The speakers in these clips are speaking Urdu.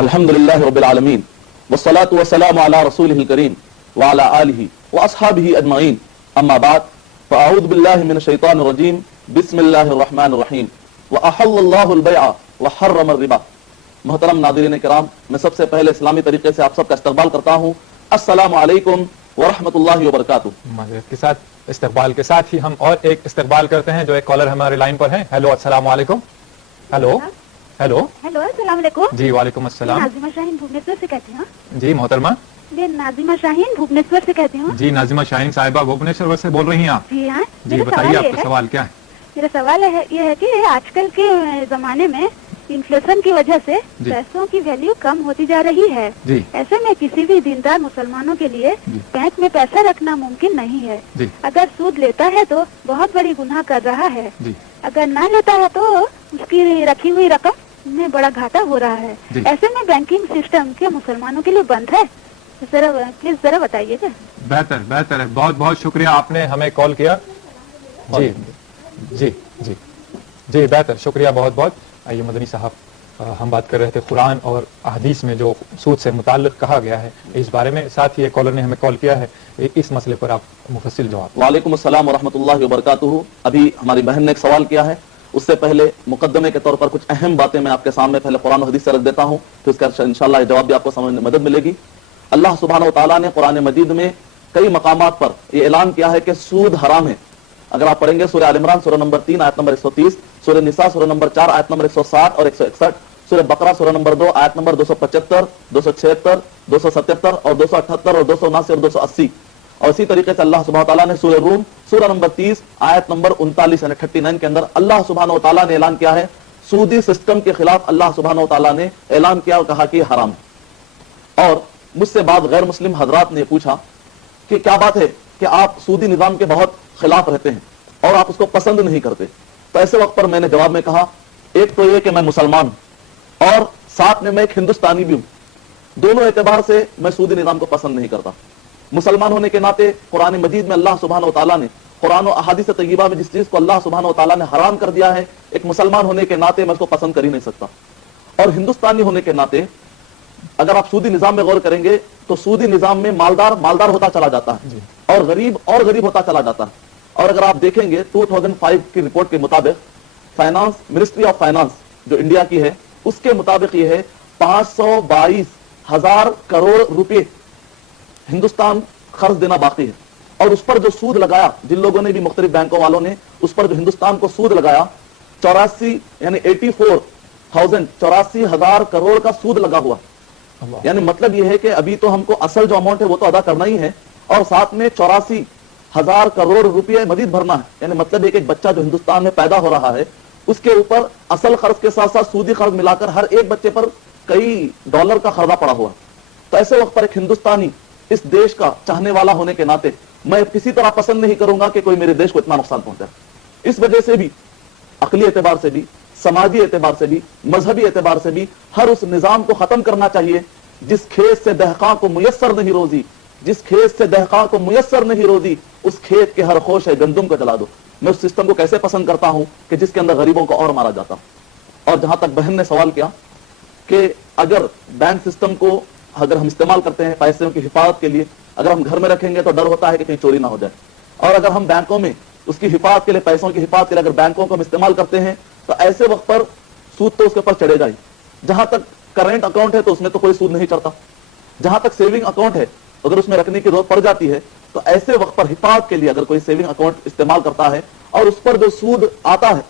الحمد للہ رب العالمین والصلاة والسلام علی رسولہ الکریم وعلی آلہ واصحابہ اجمعین اما بعد فاعوذ باللہ من الشیطان الرجیم بسم اللہ الرحمن الرحیم واحل اللہ البیع وحرم الربا۔ محترم ناظرین کرام، میں سب سے پہلے اسلامی طریقے سے آپ سب کا استقبال کرتا ہوں۔ السلام علیکم ورحمۃ اللہ وبرکاتہ۔ معذرت کے ساتھ استقبال کے ساتھ ہی ہم اور ایک استقبال کرتے ہیں جو ایک کالر ہمارے لائن پر ہیں۔ ہیلو السلام علیکم۔ ہیلو ہیلو ہیلو السلام علیکم۔ جی وعلیکم السلام۔ ناظمہ شاہین بھوبنیشور سے کہتی ہوں۔ جی محترمہ۔ میں ناظمہ شاہین بھوبنیشور سے کہتی ہوں۔ جی ناظمہ شاہین صاحبہ بھوبنیشور سے بول رہی ہیں آپ؟ جی ہاں۔ جی بتائیے آپ کا سوال کیا ہے؟ میرا سوال یہ ہے کہ آج کل کے زمانے میں انفلیشن کی وجہ سے پیسوں کی ویلیو کم ہوتی جا رہی ہے۔ ایسے میں کسی بھی دیندار مسلمانوں کے لیے بینک میں پیسہ رکھنا ممکن نہیں ہے۔ اگر سود لیتا ہے تو بہت بڑی گناہ کر رہا ہے، اگر نہ لیتا ہے تو اس کی رکھی ہوئی رقم میں بڑا گھاٹا ہو رہا ہے۔ ایسے میں بینکنگ سسٹم کیا مسلمانوں کے لیے بند ہے؟ پلیز ذرا بتائیے گا۔ بہتر بہتر ہے، بہت بہت شکریہ آپ نے ہمیں کال کیا۔ جی جی جی جی بہتر، شکریہ بہت بہت۔ آئیے مدنی صاحب، ہم بات کر رہے تھے قرآن اور احادیث میں جو سود سے متعلق کہا گیا ہے اس بارے میں، ساتھ ہی ایک کالر نے ہمیں کال کیا ہے، اس مسئلے پر آپ مفصل جواب۔ وعلیکم السلام ورحمۃ اللہ وبرکاتہ۔ ابھی ہماری بہن نے ایک سوال کیا ہے، اس سے پہلے مقدمے کے طور پر کچھ اہم باتیں میں آپ کے سامنے پہلے قرآن و حدیث سے رکھ دیتا ہوں، تو اس کا انشاءاللہ یہ جواب بھی آپ کو سمجھنے میں مدد ملے گی۔ اللہ سبحانہ و تعالیٰ نے قرآن مجید میں کئی مقامات پر یہ اعلان کیا ہے کہ سود حرام ہے۔ اگر آپ پڑھیں گے سورہ آل عمران سورہ نمبر 3 آیت نمبر 130، سورہ نساء سورہ نمبر 4 آیت نمبر 160 اور 161، سورہ بقرہ سورہ نمبر 2 آیت نمبر 275، 276، 277 اور 278 اور 279 اور 280، اور اسی طریقے سے اللہ سبحانہ تعالیٰ نے سورہ روم سورہ نمبر 30 آیت نمبر 39 یعنی 39 کے اندر اللہ سبحانہ تعالیٰ نے اعلان کیا ہے، سودی سسٹم کے خلاف اللہ سبحانہ تعالیٰ نے اعلان کیا اور کہا کہ یہ حرام ہے۔ اور مجھ سے بعض غیر مسلم حضرات نے پوچھا کہ کیا بات ہے کہ آپ سودی نظام کے بہت خلاف رہتے ہیں اور آپ اس کو پسند نہیں کرتے؟ تو ایسے وقت پر میں نے جواب میں کہا، ایک تو یہ کہ میں مسلمان ہوں اور ساتھ میں ایک ہندوستانی بھی ہوں، دونوں اعتبار سے میں سودی نظام کو پسند نہیں کرتا۔ مسلمان ہونے کے ناطے قرآن مجید میں اللہ سبحانہ و تعالیٰ نے قرآن و احادیث طیبہ میں جس چیز کو اللہ سبحانہ و تعالیٰ نے حرام کر دیا ہے، ایک مسلمان ہونے کے ناطے میں اس کو پسند کر ہی نہیں سکتا۔ اور ہندوستانی ہونے کے ناطے اگر آپ سودی نظام میں غور کریں گے تو سودی نظام میں مالدار ہوتا چلا جاتا ہے اور غریب ہوتا چلا جاتا ہے۔ اور اگر آپ دیکھیں گے 2005 کی رپورٹ کے مطابق فائنانس منسٹری آف فائنانس جو انڈیا کی ہے، اس کے مطابق یہ ہے 522,000 کروڑ روپے ہندوستان قرض دینا باقی ہے، اور اس پر جو سود لگایا جن لوگوں نے بھی مختلف بینکوں والوں نے اس پر جو ہندوستان کو سود لگایا 84,000 کروڑ کا سود لگا ہوا۔ یعنی مطلب یہ ہے کہ ابھی تو ہم کو اصل جو اماؤنٹ ہے وہ تو ادا کرنا ہی ہے اور ساتھ میں 84,000 کروڑ روپے مزید بھرنا ہے۔ یعنی مطلب یہ کہ ایک بچہ جو ہندوستان میں پیدا ہو رہا ہے اس کے اوپر اصل قرض کے ساتھ ساتھ سودی قرض ملا کر ہر ایک بچے پر کئی ڈالر کا قرضہ پڑا ہوا۔ تو ایسے وقت پر ایک ہندوستانی اس دیش کا چاہنے والا ہونے کے ناطے میں کسی طرح پسند نہیں کروں گا کہ کوئی میرے دیش کو اتنا نقصان پہنچائے۔ اس وجہ سے بھی عقلی اعتبار سے بھی، سماجی اعتبار سے بھی، مذہبی اعتبار سے بھی ہر اس نظام کو ختم کرنا چاہیے جس کھیت سے دہقاں کو میسر نہیں روزی، جس کھیت سے دہقاں کو میسر نہیں روزی، اس کھیت کے ہر خوش ہے گندم کو جلا دو۔ میں اس سسٹم کو کیسے پسند کرتا ہوں کہ جس کے اندر غریبوں کو اور مارا جاتا ہوں۔ اور جہاں تک بہن نے سوال کیا کہ اگر بینک سسٹم کو اگر ہم استعمال کرتے ہیں پیسوں کی حفاظت کے لیے، اگر ہم گھر میں رکھیں گے تو ڈر ہوتا ہے کہ کہیں چوری نہ ہو جائے، اور اگر ہم بینکوں میں اس کی حفاظت کے لیے پیسوں کی حفاظت کے لیے اگر بینکوں کو ہم استعمال کرتے ہیں تو ایسے وقت پر سود تو اس کے اوپر چڑھے گا ہی۔ جہاں تک کرنٹ اکاؤنٹ ہے تو اس میں تو کوئی سود نہیں چڑھتا، جہاں تک سیونگ اکاؤنٹ ہے اگر اس میں رکھنے کی ضرورت پڑ جاتی ہے تو ایسے وقت پر حفاظت کے لیے اگر کوئی سیونگ اکاؤنٹ استعمال کرتا ہے اور اس پر جو سود آتا ہے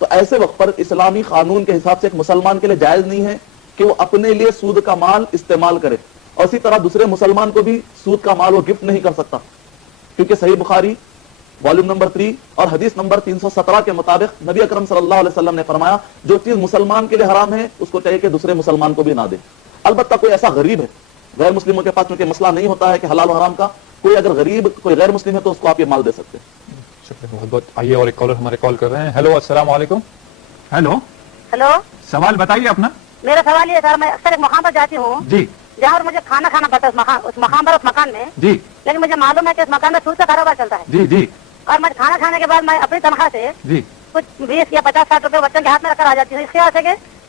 تو ایسے وقت پر اسلامی قانون کے حساب سے ایک مسلمان کے لیے جائز نہیں ہے کہ وہ اپنے لیے سود کا مال استعمال کرے، اور اسی طرح دوسرے مسلمان کو بھی سود کا مال وہ گفٹ نہیں کر سکتا، کیونکہ صحیح بخاری والیوم نمبر 3 اور حدیث نمبر 317 کے مطابق نبی اکرم صلی اللہ علیہ وسلم نے فرمایا جو چیز مسلمان کے لیے حرام ہے اس کو چاہیے کہ دوسرے مسلمان کو بھی نہ دے۔ البتہ کوئی ایسا غریب ہے، غیر مسلموں کے پاس چونکہ مسئلہ نہیں ہوتا ہے کہ حلال و حرام کا، کوئی اگر غریب کوئی غیر مسلم ہے تو اس کو آپ یہ مال دے سکتے ہیں۔ شکریہ بہت بہت۔ آئیے اور ایک کالر ہمارے کال کر رہے ہیں۔ ہیلو السلام علیکم۔ ہیلو ہلو، سوال بتائیے اپنا۔ میرا سوال یہ سر، میں اکثر ایک مقام پر جاتی ہوں جی جہاں پر مجھے کھانا پڑتا ہے اس مقام پر، اس مکان میں، جی لیکن مجھے معلوم ہے کہ اس مکان میں سود کا کاروبار چلتا ہے، جی جی اور میں کھانا کھانے کے بعد میں اپنی تنخواہ سے جی کچھ 20 یا 50-60 روپے بچوں کے ہاتھ میں رکھ کر آ جاتی ہوں، اس خیال سے کہ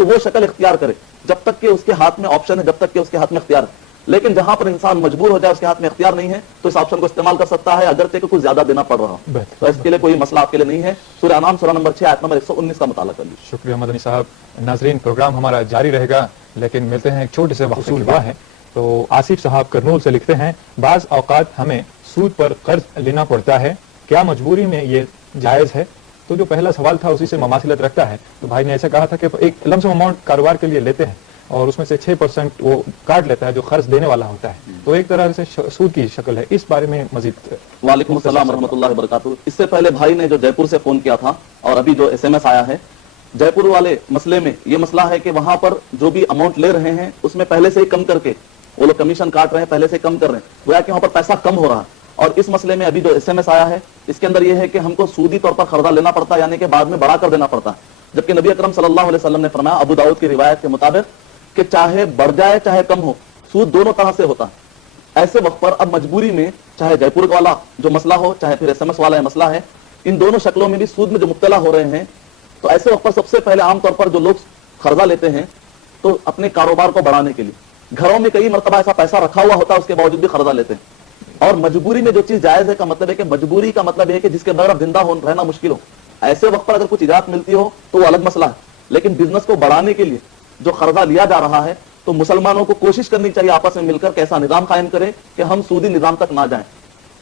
تو وہ شکل اختیار کرے جب تک کہ اس کے ہاتھ میں آپشن ہے, جب تک کہ اس کے ہاتھ میں اختیار ہے. لیکن جہاں پر انسان مجبور ہو جائے, اس کے ہاتھ میں اختیار نہیں ہے, تو اس آپشن کو استعمال کر سکتا ہے اگرچہ کہ کچھ زیادہ دینا پڑ رہا ہو. تو اس کے لیے کوئی مسئلہ آپ کے لیے نہیں ہے. سورہ انعام سورہ نمبر 6 آیت نمبر 119 کا مطالعہ کر لیجیے. شکریہ مدنی صاحب. ناظرین, پروگرام ہمارا جاری رہے گا, لیکن ملتے ہیں ایک چھوٹے سے وصول ہوا ہے. تو آصف صاحب کرنول سے لکھتے ہیں, بعض اوقات ہمیں سود پر قرض لینا پڑتا ہے, کیا مجبوری میں یہ جائز ہے؟ تو جو پہلا سوال تھا اسی سے مماثلت رکھتا ہے. تو بھائی نے ایسا کہا تھا کہ ایک لم سم اماؤنٹ کاروبار کے لیے لیتے ہیں اور اس میں سے 6% وہ کاٹ لیتا ہے جو قرض دینے والا ہوتا ہے, تو ایک طرح سے سود کی شکل ہے. اس بارے میں مزید. وعلیکم السلام ورحمۃ اللہ وبرکاتہ. اس سے پہلے بھائی نے جو جے پور سے فون کیا تھا اور ابھی جو SMS آیا ہے, جے پور والے مسئلے میں یہ مسئلہ ہے کہ وہاں پر جو بھی اماؤنٹ لے رہے ہیں اس میں پہلے سے ہی کم کر کے وہ لوگ کمیشن کاٹ رہے ہیں, پہلے سے کم کر رہے ہیں, گویا کہ وہاں پر پیسہ کم ہو رہا ہے. اور اس مسئلے میں ابھی جو SMS آیا ہے اس کے اندر یہ ہے کہ ہم کو سودی طور پر قرضہ لینا پڑتا ہے, یعنی کہ بعد میں بڑھا کر دینا پڑتا ہے. جبکہ نبی اکرم صلی اللہ علیہ وسلم نے فرمایا ابو داؤد کی روایت کے مطابق کہ چاہے بڑھ جائے چاہے کم ہو, سود دونوں طرح سے ہوتا ہے. ایسے وقت پر اب مجبوری میں چاہے جے پور والا جو مسئلہ ہو چاہے پھر SMS والا مسئلہ ہے, ان دونوں شکلوں میں بھی سود میں جو مبتلا ہو رہے ہیں, تو ایسے وقت پر سب سے پہلے عام طور پر جو لوگ قرضہ لیتے ہیں تو اپنے کاروبار کو بڑھانے کے لیے, گھروں میں کئی مرتبہ ایسا پیسہ رکھا ہوا ہوتا ہے اس کے باوجود بھی قرضہ لیتے ہیں. اور مجبوری میں جو چیز جائز ہے کا مطلب ہے کہ مجبوری کا مطلب ہے کہ جس کے بغیر زندہ رہنا مشکل ہو. ایسے وقت پر اگر کچھ اجازت ملتی ہو تو وہ الگ مسئلہ ہے, لیکن بزنس کو بڑھانے کے لیے جو قرضہ لیا جا رہا ہے تو مسلمانوں کو کوشش کرنی چاہیے آپس میں مل کر کیسا نظام قائم کرے کہ ہم سودی نظام تک نہ جائیں.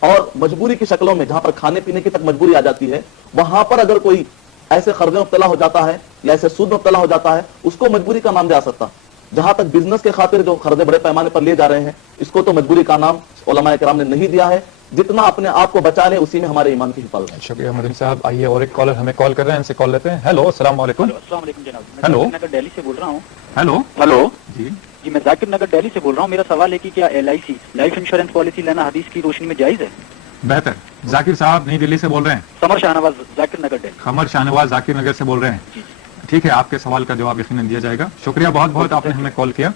اور مجبوری کی شکلوں میں جہاں پر کھانے پینے کی تک مجبوری آ جاتی ہے, وہاں پر اگر کوئی ایسے قرضے میں مبتلا ہو جاتا ہے یا ایسے سود میں مبتلا ہو جاتا ہے, اس کو مجبوری کا نام دیا سکتا. جہاں تک بزنس کے خاطر جو قرضے بڑے پیمانے پر لیے جا رہے ہیں اس کو تو مجبوری کا نام علماء کرام نے نہیں دیا ہے. جتنا اپنے آپ کو بچا لے اسی میں ہمارے ایمان کی حفاظت ہے. شکریہ مدنی صاحب. آئیے اور ایک کالر ہمیں کال کر رہے ہیں, ان سے کال لیتے ہیں. ہیلو, السلام علیکم. السلام علیکم جناب. ہیلو, میں دہلی سے بول رہا ہوں. ہیلو. جی میں ذاکر نگر دہلی سے بول رہا ہوں. میرا سوال ہے کہ کیا LIC لائف انشورنس پالیسی لینا حدیث کی روشنی میں جائز ہے؟ بہتر. ذاکر صاحب نئی دہلی سے بول رہے ہیں. قمر شاہنواز, ذاکر نگر دہلی. قمر شاہنواز ذاکر نگر سے بول رہے ہیں. جی ٹھیک ہے, آپ کے سوال کا جواب یقیناً دیا جائے گا. شکریہ بہت بہت, آپ نے ہمیں کال کیا.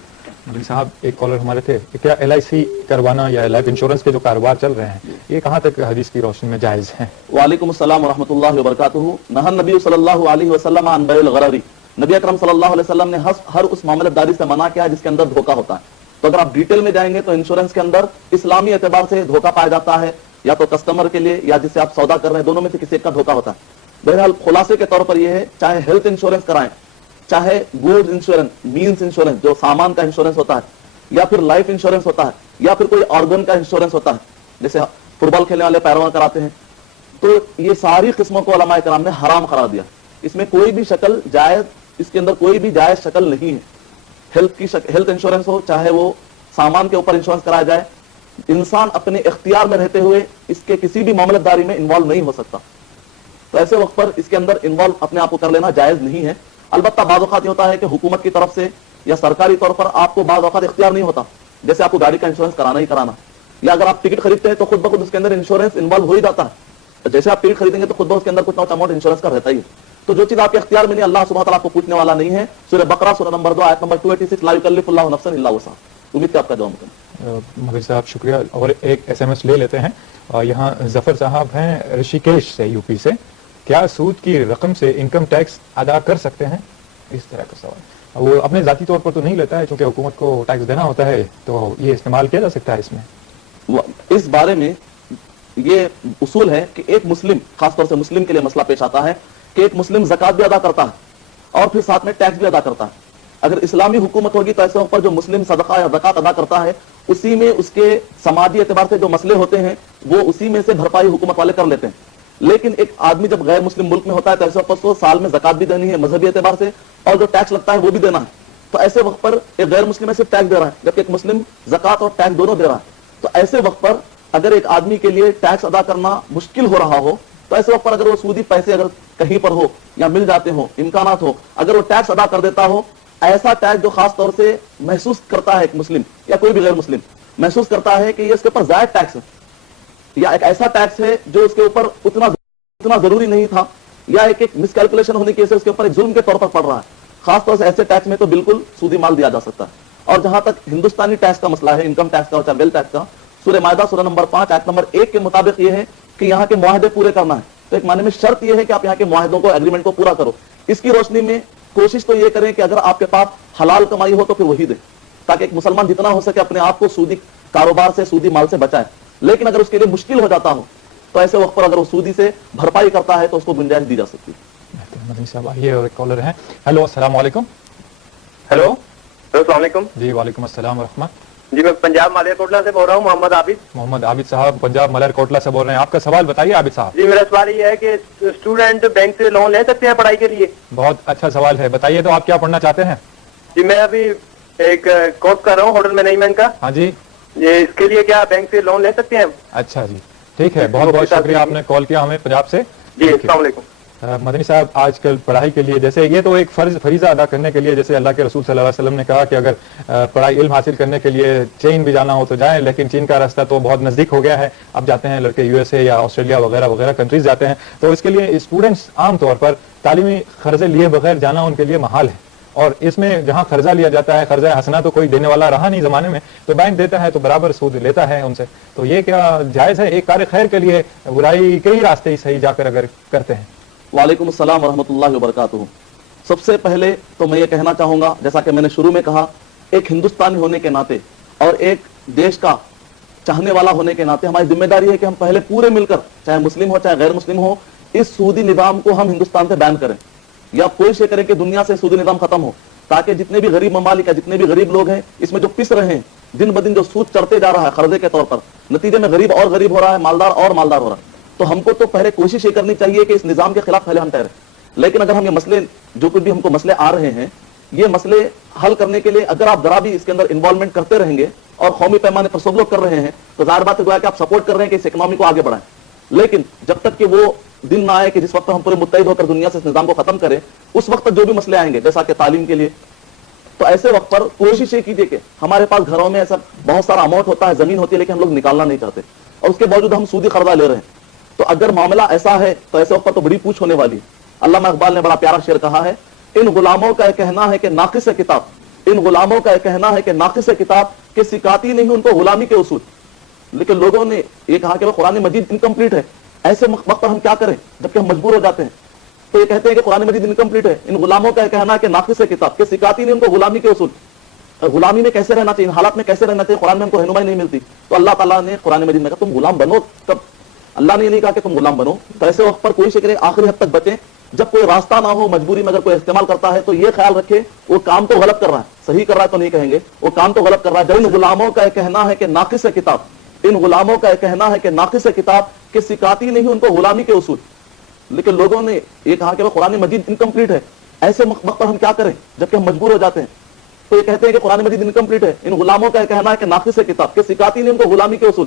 مدنی صاحب, ایک کالر ہمارے تھے کہ کیا LIC کروانا یا لائف انشورنس کے جو کاروبار چل رہے ہیں یہ کہاں تک حدیث کی روشنی میں جائز ہیں؟ وعلیکم السلام ورحمۃ اللہ وبرکاتہ. نہى النبی صلی اللہ علیہ وسلم عن بیع الغرر. نبی اکرم صلی اللہ علیہ وسلم نے ہر اس معاملت داری سے منع کیا جس کے اندر دھوکہ ہوتا ہے. تو اگر آپ ڈیٹیل میں جائیں گے تو انشورنس کے اندر اسلامی اعتبار سے دھوکہ پایا جاتا ہے, یا تو کسٹمر کے لیے یا جس سے آپ سودا کر رہے ہیں, دونوں میں سے کسی ایک کا دھوکہ ہوتا ہے. بہرحال خلاصے کے طور پر یہ ہے, چاہے ہیلتھ انشورنس کرائیں, چاہے گوڈ انشورنس مینس انشورنس جو سامان کا انشورنس ہوتا ہے, یا پھر لائف انشورنس ہوتا ہے, یا پھر کوئی آرگن کا انشورنس ہوتا ہے جیسے فٹ بال کھیلنے والے پیروان کراتے ہیں, تو یہ ساری قسموں کو علماء کرام نے حرام قرار دیا. اس میں کوئی بھی شکل جائز, اس کے اندر کوئی بھی جائز شکل نہیں ہے. ہیلتھ انشورنس ہو چاہے وہ سامان کے اوپر انشورنس کرایا جائے, انسان اپنے اختیار میں رہتے ہوئے اس کے کسی بھی معاملت داری میں انوالو نہیں ہو سکتا. تو ایسے وقت پر اس کے اندر انوالو اپنے آپ کو کر لینا جائز نہیں ہے. البتہ بعض اوقات یہ ہوتا ہے کہ حکومت کی طرف سے یا سرکاری طور پر آپ کو بعض اوقات اختیار نہیں ہوتا, جیسے آپ کو گاڑی کا انشورنس کرانا ہی کرانا, یا اگر آپ ٹکٹ خریدتے ہیں تو خود بخود اس کے اندر انشورنس انوالو ہو ہی جاتا ہے. جیسے آپ ٹکٹ خریدیں گے تو خود بخود اس کے اندر کچھ نہ کچھ اماؤنٹ انشورنس کا رہتا ہی ہے. تو جو چیز آپ کے اختیار میں نہیں, اللہ سبحانہ تعالیٰ آپ کو پوچھنے والا نہیں ہے. سورہ بقرہ سورہ نمبر 2 آیت نمبر 286, لا یکلف اللہ نفسا الا وسعها. امید ہے آپ کا جواب کریں. مغل صاحب شکریہ. اور ایک SMS لے لیتے ہیں. یہاں ظفر صاحب ہیں رشیکیش سے, UP سے. کیا سود کی رقم سے انکم ٹیکس ادا کر سکتے ہیں؟ اس طرح کا سوال. وہ اپنے ذاتی طور پر تو نہیں لیتا ہے چونکہ حکومت کو ٹیکس دینا ہوتا ہے, تو یہ استعمال کیا جا سکتا ہے اس میں؟ اس بارے میں یہ اصول ہے کہ ایک مسلم, خاص طور سے مسلم کے لیے مسئلہ پیش آتا ہے کہ ایک مسلم زکات بھی ادا کرتا ہے اور پھر ساتھ میں ٹیکس بھی ادا کرتا ہے. اگر اسلامی حکومت ہوگی تو ایسے وقت پر جو مسلم صدقہ یا زکات ادا کرتا ہے اسی میں اس کے سماجی اعتبار سے جو مسئلے ہوتے ہیں وہ اسی میں سے بھرپائی حکومت والے کر لیتے ہیں. لیکن ایک آدمی جب غیر مسلم ملک میں ہوتا ہے تو ایسے وقت کو سال میں زکات بھی دینی ہے مذہبی اعتبار سے, اور جو ٹیکس لگتا ہے وہ بھی دینا ہے. تو ایسے وقت پر ایک غیر مسلم ہے صرف ٹیکس دے رہا ہے, جبکہ ایک مسلم زکات اور ٹیکس دونوں دے رہا ہے. تو ایسے وقت پر اگر ایک آدمی کے لیے ٹیکس ادا کرنا مشکل ہو رہا ہو تو ایسے وقت پر اگر وہ سودی پیسے اگر کہیں پر ہو یا مل جاتے ہو, امکانات ہو, اگر وہ ٹیکس ادا کر دیتا ہو, ایسا ٹیکس جو خاص طور سے محسوس کرتا ہے ایک مسلم یا کوئی بھی غیر مسلم محسوس کرتا ہے کہ یہ اس کے اوپر زائد ٹیکس ہے, یا ایک ایسا ٹیکس ہے جو اس کے اوپر اتنا ضروری نہیں تھا, یا ایک مس کیلکولیشن ہونے کی وجہ سے اس کے اوپر ایک ظلم کے طور پر پڑ رہا ہے, خاص طور سے ایسے ٹیکس میں تو بالکل سودی مال دیا جا سکتا ہے. اور جہاں تک ہندوستانی ٹیکس کا مسئلہ ہے, انکم ٹیکس کا اور ویلتھ ٹیکس کا, سورہ مائدہ سورہ نمبر 5 آیت نمبر 1 کے مطابق یہ ہے کہ یہاں کے معاہدے پورے کرنا ہے. تو ایک معنی میں شرط یہ ہے کہ آپ یہاں کے معاہدوں کو, ایگریمنٹ کو پورا کرو. اس کی روشنی میں کوشش تو یہ کریں کہ اگر آپ کے پاس حلال کمائی ہو تو پھر وہی دیں، تاکہ ایک مسلمان جتنا ہو سکے اپنے آپ کو سودی کاروبار سے، سودی مال سے بچائے. لیکن اگر اس کے لیے مشکل ہو جاتا ہو تو ایسے وقت پر اگر وہ سودی سے بھرپائی کرتا ہے تو اس کو گنجائش دی جا سکتی ہے. مدنی صاحب آئیے اور ایک کالر ہیں. ہیلو السلام علیکم. ہیلو السلام علیکم. جی وعلیکم السلام ورحمۃ. جی میں پنجاب مالیہ کوٹلہ سے بول رہا ہوں، محمد عابد. محمد عابد صاحب پنجاب ملیر کوٹلہ سے بول رہے ہیں. آپ کا سوال بتائیے عابد صاحب. جی میرا سوال یہ ہے کہ اسٹوڈنٹ بینک سے لون لے سکتے ہیں پڑھائی کے لیے؟ بہت اچھا سوال ہے، بتائیے تو آپ کیا پڑھنا چاہتے ہیں؟ جی میں ابھی ایک کورس کر رہا ہوں ہوٹل مینجمنٹ کا. ہاں جی. یہ اس کے لیے کیا بینک سے لون لے سکتے ہیں؟ اچھا جی ٹھیک ہے، بہت بہت شکریہ آپ نے کال کیا ہمیں پنجاب سے. جی السلام علیکم. مدنی صاحب آج کل پڑھائی کے لیے جیسے یہ تو ایک فریضہ ادا کرنے کے لیے، جیسے اللہ کے رسول صلی اللہ علیہ وسلم نے کہا کہ اگر پڑھائی علم حاصل کرنے کے لیے چین بھی جانا ہو تو جائیں، لیکن چین کا راستہ تو بہت نزدیک ہو گیا ہے. اب جاتے ہیں لڑکے یو ایس اے یا آسٹریلیا وغیرہ وغیرہ کنٹریز جاتے ہیں، تو اس کے لیے اسٹوڈنٹس عام طور پر تعلیمی قرضے لیے بغیر جانا ان کے لیے محال ہے. اور اس میں جہاں قرضہ لیا جاتا ہے، قرضہ حسنہ تو کوئی دینے والا رہا نہیں زمانے میں، تو بینک دیتا ہے تو برابر سود لیتا ہے ان سے. تو یہ کیا جائز ہے؟ ایک کار خیر کے لیے برائی کئی راستے ہی صحیح جا کر اگر کرتے ہیں. وعلیکم السلام ورحمۃ اللہ وبرکاتہ. سب سے پہلے تو میں یہ کہنا چاہوں گا، جیسا کہ میں نے شروع میں کہا، ایک ہندوستانی ہونے کے ناطے اور ایک دیش کا چاہنے والا ہونے کے ناطے ہماری ذمہ داری ہے کہ ہم پہلے پورے مل کر، چاہے مسلم ہو چاہے غیر مسلم ہو، اس سودی نظام کو ہم ہندوستان سے بین کریں یا کوشش کریں کہ دنیا سے سودی نظام ختم ہو، تاکہ جتنے بھی غریب ممالک ہیں، جتنے بھی غریب لوگ ہیں، اس میں جو پس رہے ہیں، دن بدن جو سود چڑھتے جا رہا ہے قرضے کے طور پر، نتیجے میں غریب اور غریب ہو رہا ہے، مالدار اور مالدار ہو رہا ہے. تو ہم کو تو پہلے کوشش یہ کرنی چاہیے کہ اس نظام کے خلاف پہلے ہم ٹھہریں. لیکن اگر ہم یہ مسئلے جو کچھ بھی ہم کو مسئلے آ رہے ہیں، یہ مسئلے حل کرنے کے لیے اگر آپ ذرا بھی اس کے اندر انوالومنٹ کرتے رہیں گے اور قومی پیمانے پر سب لوگ کر رہے ہیں، تو ظاہر بات ہے کہ آپ سپورٹ کر رہے ہیں کہ اس اکنامی کو آگے بڑھائیں. لیکن جب تک کہ وہ دن نہ آئے کہ جس وقت ہم پورے متحد ہو کر دنیا سے اس نظام کو ختم کریں، اس وقت تک جو بھی مسئلے آئیں گے، جیسا کہ تعلیم کے لیے، تو ایسے وقت پر کوشش یہ کیجیے کہ ہمارے پاس گھروں میں ایسا بہت سارا اماؤنٹ ہوتا ہے، زمین ہوتی ہے، لیکن ہم لوگ نکالنا نہیں چاہتے اور اس کے باوجود ہم سودی قرضہ لے رہے ہیں. تو اگر معاملہ ایسا ہے تو ایسے وقت پر تو بڑی پوچھ ہونے والی ہے. علامہ اقبال نے بڑا پیارا شعر کہا ہے، ان غلاموں کا یہ کہنا ہے کہ ناقص کتاب، ان غلاموں کا یہ کہنا ہے کہ ناقص کتاب کہ سکھاتی نہیں ان کو غلامی کے اصول. لیکن لوگوں نے یہ کہا کہ وہ قرآن مجید انکمپلیٹ ہے. ایسے وقت پر ہم کیا کریں جبکہ ہم مجبور ہو جاتے ہیں؟ تو یہ کہتے ہیں کہ قرآن مجید انکمپلیٹ ہے، ان غلاموں کا یہ کہنا ہے کہ ناقص کتاب کہ سکھاتی نہیں ان کو غلامی کے اصول. غلامی میں کیسے رہنا چاہیے، حالات میں کیسے رہنا چاہیے، قرآن میں ہم کو رہنمائی نہیں ملتی. تو اللہ تعالیٰ نے قرآن مجید میں کہا تم غلام بنو. تب اللہ نے یہ نہیں کہا کہ تم غلام بنو. تو ایسے وقت پر کوشش کرے آخری حد تک بچیں. جب کوئی راستہ نہ ہو، مجبوری میں اگر کوئی استعمال کرتا ہے تو یہ خیال رکھے وہ کام تو غلط کر رہا ہے، صحیح کر رہا ہے تو نہیں کہیں گے، وہ کام تو غلط کر رہا ہے. جب ان غلاموں کا یہ کہنا ہے کہ ناقص کتاب، ان غلاموں کا یہ کہنا ہے کہ ناقص کتاب کہ سکھاتی نہیں ان کو غلامی کے اصول. لیکن لوگوں نے یہ کہا کہ وہ قرآن مجید انکمپلیٹ ہے. ایسے وقت پر ہم کیا کریں جبکہ ہم مجبور ہو جاتے ہیں؟ تو یہ کہتے ہیں کہ قرآن مجید انکمپلیٹ ہے، ان غلاموں کا یہ کہنا ہے کہ ناقص کتاب کہ سکھاتی نہیں ان کو غلامی کے اصول.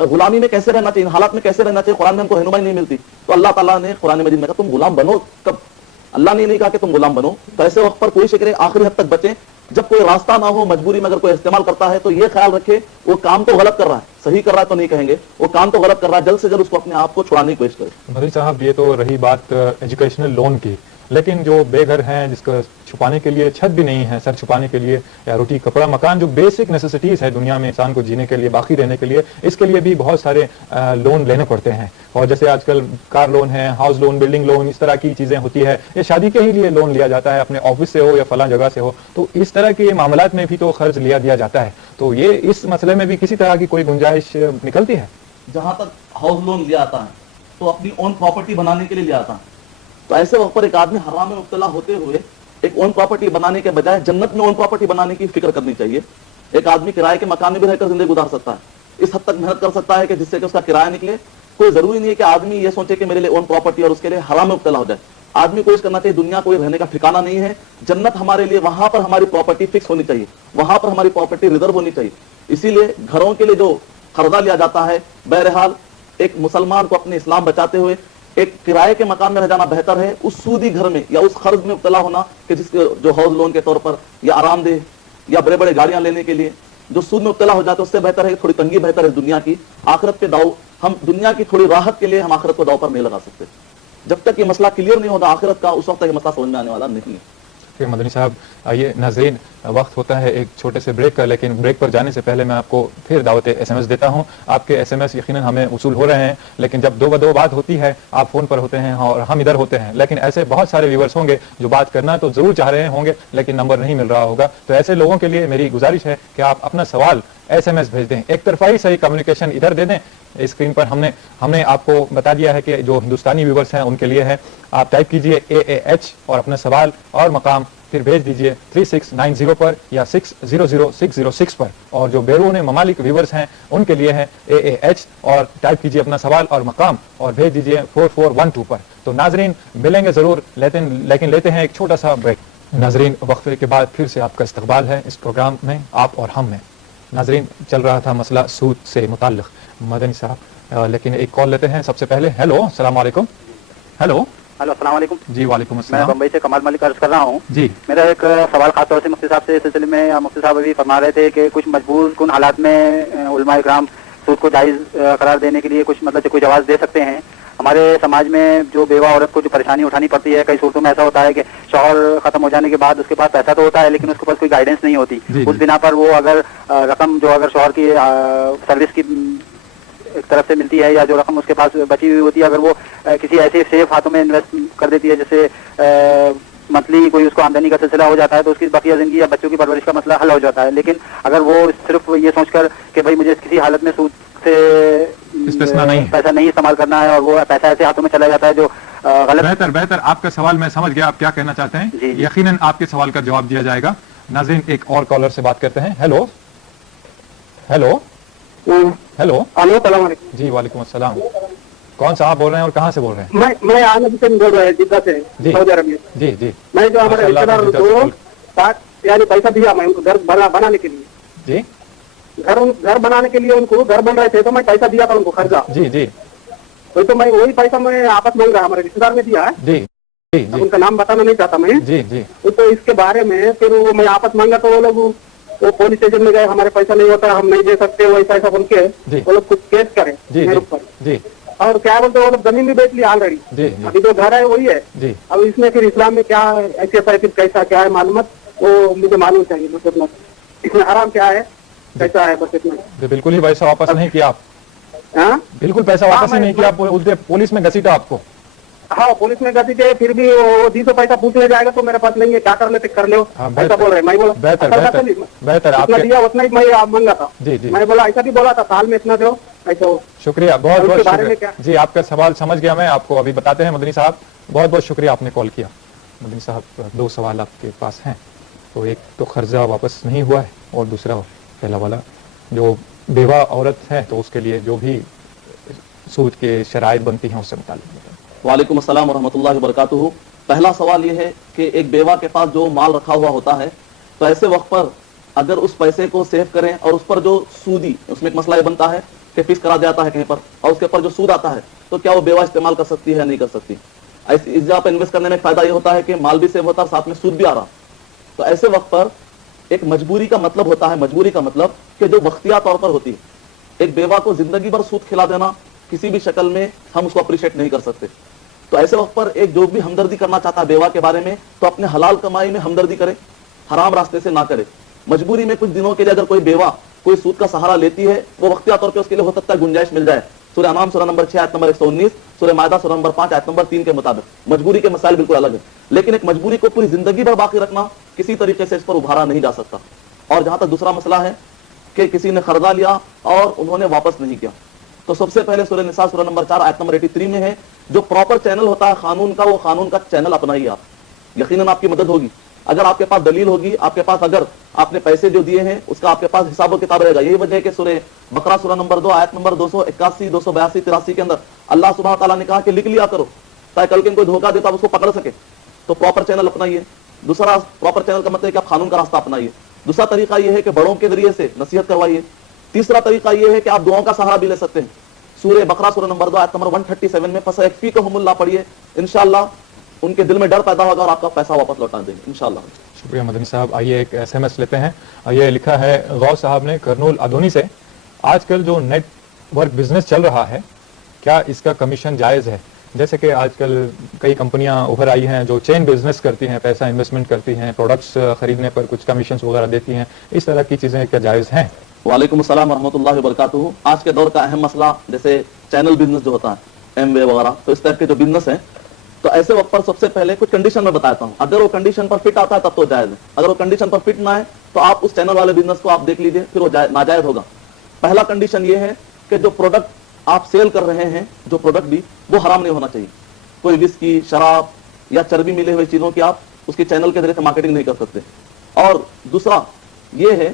غلامی میں کیسے رہنا چاہیے، حالات میں کیسے رہنا چاہیے، قرآن میں ہم کو رہنمائی نہیں ملتی. تو اللہ تعالیٰ نے قرآن مجید میں کہا تم غلام بنو. کب اللہ نے نہیں کہا کہ تم غلام بنو. تو ایسے وقت پر کوشش کرے آخری حد تک بچیں. جب کوئی راستہ نہ ہو، مجبوری میں اگر کوئی استعمال کرتا ہے تو یہ خیال رکھے وہ کام تو غلط کر رہا ہے، صحیح کر رہا ہے تو نہیں کہیں گے، وہ کام تو غلط کر رہا ہے. جلد سے جلد اس کو اپنے آپ کو چھڑانے کی کوشش کرے. مدنی صاحب یہ تو رہی بات ایجوکیشنل لون کی، لیکن جو بے گھر ہیں، جس کو چھپانے کے لیے چھت بھی نہیں ہے، سر چھپانے کے لیے یا روٹی کپڑا مکان، جو بیسک نیسیسٹیز ہے دنیا میں انسان کو جینے کے لیے، باقی رہنے کے لیے، اس کے لیے بھی بہت سارے لون لینے پڑتے ہیں. اور جیسے آج کل کار لون ہے، ہاؤس لون، بلڈنگ لون، اس طرح کی چیزیں ہوتی ہے. یہ شادی کے ہی لیے لون لیا جاتا ہے، اپنے آفس سے ہو یا فلاں جگہ سے ہو. تو اس طرح کے معاملات میں بھی تو قرض لیا دیا جاتا ہے. تو یہ اس مسئلے میں بھی کسی طرح کی کوئی گنجائش نکلتی ہے؟ جہاں تک ہاؤس لون لیا آتا ہے تو اپنی اون پراپرٹی بنانے کے لیے لیا آتا ہے. تو ایسے وقت پر ایک آدمی حرام میں مبتلا ہوتے ہوئے ایک اون پراپرٹی بنانے کے بجائے جنت میں اون پراپرٹی بنانے کی فکر کرنی چاہیے. ایک آدمی کرائے کے مکان میں بھی رہ کر زندگی گزار سکتا ہے، اس حد تک محنت کر سکتا ہے کہ جس سے کہ اس کا کرایہ نکلے. کوئی ضروری نہیں ہے کہ آدمی یہ سوچے کہ میرے لیے اون پراپرٹی اور اس کے لیے حرام میں مبتلا ہو جائے. آدمی کوشش کرنا چاہیے، دنیا کوئی رہنے کا ٹھکانہ نہیں ہے. جنت ہمارے لیے وہاں پر ہماری پراپرٹی فکس ہونی چاہیے، وہاں پر ہماری پراپرٹی ریزرو ہونی چاہیے. اسی لیے گھروں کے لیے جو قرضہ لیا جاتا ہے، بہرحال ایک مسلمان کو اپنے اسلام بچاتے ہوئے ایک کرائے کے مکان میں رہ جانا بہتر ہے اس سودی گھر میں یا اس قرض میں مبتلا ہونا کہ جس جو ہاؤس لون کے طور پر یا آرام دہ یا بڑے بڑے گاڑیاں لینے کے لیے جو سود میں مبتلا ہو جاتے، اس سے بہتر ہے تھوڑی تنگی بہتر ہے دنیا کی. آخرت پہ داؤ، ہم دنیا کی تھوڑی راحت کے لیے ہم آخرت کو داؤ پر نہیں لگا سکتے. جب تک یہ مسئلہ کلیئر نہیں ہوتا آخرت کا، اس وقت تک یہ مسئلہ سمجھ میں آنے والا نہیں ہے. پھر مدنی صاحب آئیے ناظرین وقت ہوتا ہے ایک چھوٹے سے بریک کا، لیکن بریک پر جانے سے پہلے میں آپ کو پھر دعوت SMS دیتا ہوں. آپ کے SMS یقیناً ہمیں وصول ہو رہے ہیں، لیکن جب دو بدو بات ہوتی ہے آپ فون پر ہوتے ہیں اور ہم ادھر ہوتے ہیں، لیکن ایسے بہت سارے ویورز ہوں گے جو بات کرنا تو ضرور چاہ رہے ہوں گے لیکن نمبر نہیں مل رہا ہوگا. تو ایسے لوگوں کے لیے میری گزارش ہے کہ آپ اپنا سوال SMS بھیج دیں، ایک طرفہ ہی صحیح کمیونیکیشن ادھر دے دیں. اسکرین پر ہم نے آپ کو بتا دیا ہے کہ جو ہندوستانی ویورز ہیں ان کے لیے ہے. آپ ٹائپ کیجئے AAH اور اپنا سوال اور مقام پھر بھیج دیجئے 3690 پر یا 600606 پر. اور جو بیرون ممالک ویورز ہیں ان کے لیے ہے AAH اور ٹائپ کیجئے اپنا سوال اور مقام اور بھیج دیجئے 4412 پر. تو ناظرین ملیں گے ضرور، لیکن لیتے ہیں ایک چھوٹا سا بریک. ناظرین وقفے کے بعد پھر سے آپ کا استقبال ہے اس پروگرام میں آپ اور ہم میں. ناظرین چل رہا تھا مسئلہ سود سے متعلق مدنی صاحب، لیکن ایک کال لیتے ہیں سب سے پہلے. ہیلو السلام علیکم. ہیلو السلام علیکم. جی وعلیکم میں السلام. بمبئی سے کمال ملک عرض کر رہا ہوں. جی میرا ایک سوال خاص طور سے مفتی صاحب سے اس سلسلے میں. مفتی صاحب ابھی فرما رہے تھے کہ کچھ مجبور کن حالات میں علماء کرام سود کو جائز قرار دینے کے لیے کچھ مطلب کوئی جواز دے سکتے ہیں. ہمارے سماج میں جو بیوہ عورت کو جو پریشانی اٹھانی پڑتی ہے، کئی صورتوں میں ایسا ہوتا ہے کہ شوہر ختم ہو جانے کے بعد اس کے پاس پیسہ تو ہوتا ہے لیکن اس کے پاس کوئی گائیڈنس نہیں ہوتی. اس بنا پر وہ اگر رقم جو اگر شوہر کی سروس کی ایک طرف سے ملتی ہے یا جو رقم اس کے پاس بچی ہوئی ہوتی ہے اگر وہ کسی ایسے سیف ہاتھوں میں انویسٹ کر دیتی ہے جیسے منتھلی کوئی اس کو آمدنی کا سلسلہ ہو جاتا ہے تو اس کی بقیہ زندگی یا بچوں کی پرورش کا مسئلہ حل ہو جاتا ہے. لیکن اگر وہ صرف یہ سوچ کر کہ بھائی مجھے کسی حالت میں سود سے پیسہ نہیں استعمال کرنا ہے اور وہ پیسہ ایسے ہاتھوں میں چلا جاتا ہے جو غلط. بہتر آپ کا سوال میں سمجھ گیا آپ کیا کہنا چاہتے ہیں. جی یقیناً آپ کے سوال کا جواب دیا جائے گا. ناظرین ایک اور کالر سے بات کرتے ہیں. ہیلو ہیلو ہیلو السلام علیکم. جی وعلیکم السلام. کون صاحب بول رہے ہیں اور کہاں سے بول رہے ہیں؟ میں عالم حسین بول رہا ہوں جدہ سے، سعودی عربیہ. جی جی میں جو ہمارے رشتے دار کو یعنی پیسہ دیا میں ان کو گھر بنانے کے لیے، جی گھر بنانے کے لیے ان کو گھر بن رہے تھے تو میں پیسہ دیا تھا ان کو خرچہ. جی جی تو میں وہی پیسہ میں آپس مانگ رہا ہمارے رشتے دار میں دیا ہے. جی جی ان کا نام بتانا نہیں چاہتا میں. جی جی تو اس کے بارے میں پھر وہ میں آپس مانگا تو وہ لوگ وہ پولیس اسٹیشن میں گئے، ہمارے پیسہ نہیں ہوتا ہم نہیں دے سکتے، وہ ایسا بول کے وہ لوگ کچھ کیس کرے میرے اوپر. جی اور کیا بولتے وہ لوگ زمین بھی بیچ لی آلریڈی. ابھی جو گھر ہے وہی ہے. جی اب اس میں پھر اسلام میں کیا ایسے پھر کیسا کیا ہے معلومات وہ مجھے معلوم چاہیے. مطلب اس میں حرام کیا ہے کیسا ہے بس اتنا. بالکل ہی پیسہ واپس نہیں کیا آپ؟ ہاں بالکل پیسہ واپس ہی نہیں کیا آپ؟ پولیس میں گھسیٹا آپ کو؟ ہاں پولیس میں گھسی تھے پھر بھی وہ 200 پیسہ پوچھنے جائے گا تو میرے پاس نہیں ہے، کیا کر لیتے کر لو ایسا بول رہے. میں بولا بہتر اتنا دیا اتنا ہی میں مانگا تھا. جی جی میں بولا ایسا بھی بولا تھا سال میں اتنا دو ایسا. شکریہ بہت بہت شکریہ. جی آپ کا سوال سمجھ گیا میں، آپ کو ابھی بتاتے ہیں. مدنی صاحب بہت بہت شکریہ آپ نے کال کیا. مدنی صاحب 2 سوال آپ کے پاس ہیں. تو ایک تو قرضہ واپس نہیں ہوا ہے اور دوسرا پہلا والا جو بیوہ عورت ہے تو اس کے لیے جو بھی سود کے شرائط بنتی ہیں اس سے متعلق. وعلیکم السلام ورحمۃ اللہ وبرکاتہ. پہلا سوال یہ ہے کہ ایک بیوہ کے پاس جو مال رکھا ہوا ہوتا ہے تو ایسے وقت پر اگر اس پیسے کو سیو کریں اور اس پر جو سودی اس میں ایک مسئلہ یہ بنتا ہے کہ فکس کرا جاتا ہے کہیں پر اور اس کے اوپر جو سود آتا ہے تو کیا وہ بیوہ استعمال کر سکتی ہے نہیں کر سکتی. اس جگہ پہ انویسٹ کرنے میں فائدہ یہ ہوتا ہے کہ مال بھی سیو ہوتا ہے ساتھ میں سود بھی آ رہا. تو ایسے وقت پر ایک مجبوری کا مطلب ہوتا ہے، مجبوری کا مطلب کہ جو وقتیہ طور پر ہوتی ہے. ایک بیوہ کو زندگی بھر سود کھلا دینا کسی بھی شکل میں ہم اس کو اپریشیٹ نہیں کر سکتے. تو ایسے وقت پر ایک جو بھی ہمدردی کرنا چاہتا ہے بیوہ کے بارے میں تو اپنے حلال کمائی میں ہمدردی کرے، حرام راستے سے نہ کرے. مجبوری میں کچھ دنوں کے لیے اگر کوئی بیوہ کوئی سود کا سہارا لیتی ہے وہ وقتیہ طور پہ اس کے لیے ہو سکتا ہے گنجائش مل جائے. سورہ انعام سورہ نمبر 6 آیت نمبر 119، سورہ مائدہ سورہ نمبر 5 آیت نمبر 3 کے مطابق. مجبوری کے مسائل بالکل الگ ہیں، لیکن ایک مجبوری کو پوری زندگی بھر باقی رکھنا کسی طریقے سے اس پر ابھارا نہیں جا سکتا. اور جہاں تک دوسرا مسئلہ ہے کہ کسی نے قرضہ لیا اور انہوں نے واپس نہیں کیا تو سب سے پہلے سورہ نساء سورہ نمبر 4 آیت نمبر 83 میں ہے جو پراپر چینل ہوتا ہے قانون کا وہ قانون کا چینل اپنائیے. آپ یقیناً آپ کی مدد ہوگی اگر آپ کے پاس دلیل ہوگی، آپ کے پاس اگر آپ نے پیسے جو دیے ہیں اس کا آپ کے پاس حساب و کتاب رہے گا. یہی وجہ ہے کہ سورہ بقرہ سورہ نمبر 2 آیت نمبر 281 282 83 کے اندر اللہ سبحانہ تعالیٰ نے کہا کہ لکھ لیا کرو تاکہ کل کے کوئی دھوکہ دیتا آپ اس کو پکڑ سکے. تو پراپر چینل اپنائیے. دوسرا پراپر چینل کا مطلب ہے کہ آپ قانون کا راستہ اپنائیے. دوسرا طریقہ یہ ہے کہ بڑوں کے ذریعے سے نصیحت کروائیے. تیسرا طریقہ یہ ہے کہ آپ دعاؤں کا سہارا بھی لے سکتے ہیں. سورہ بقرہ سورہ نمبر 2 آیت نمبر 137 میں فَسَيَكْفِيكَهُمُ اللَّهُ پڑھیے. انشاءاللہ ان کے دل میں ڈر پیدا ہوگا اور آپ کا پیسہ واپس لوٹا دیں گے انشاءاللہ. شکریہ مدنی صاحب. آئیے ایک SMS لیتے ہیں. یہ لکھا ہے غوث صاحب نے کرنول ادونی سے. آج کل جو نیٹ ورک بزنس چل رہا ہے کیا اس کا کمیشن جائز ہے؟ جیسے کہ آج کل کئی کمپنیاں ابھر آئی ہیں جو چین بزنس کرتی ہیں, پیسہ انویسٹمنٹ کرتی ہیں, پروڈکٹس خریدنے پر کچھ کمیشنز وغیرہ دیتی ہیں, اس طرح کی چیزیں کیا جائز ہیں؟ وعلیکم السلام ورحمۃ اللہ وبرکاتہ. آج کے دور کا اہم مسئلہ جیسے چینل بزنس جو ہوتا ہے, ایم وے وغیرہ, تو اس ٹائپ کے جو بزنس ہیں, تو ایسے وقت پر سب سے پہلے کچھ کنڈیشن میں بتاتا ہوں. اگر وہ کنڈیشن پر فٹ آتا ہے تب تو جائز ہے, اگر وہ کنڈیشن پر فٹ نہ ہے تو آپ اس چینل والے بزنس کو آپ دیکھ لیجئے, پھر وہ ناجائز ہوگا. پہلا کنڈیشن یہ ہے کہ جو پروڈکٹ آپ سیل کر رہے ہیں, جو پروڈکٹ بھی, وہ حرام نہیں ہونا چاہیے. کوئی وسکی, شراب یا چربی ملے ہوئے چیزوں کی آپ اس کی چینل کے ذریعے سے مارکیٹنگ نہیں کر سکتے. اور دوسرا یہ ہے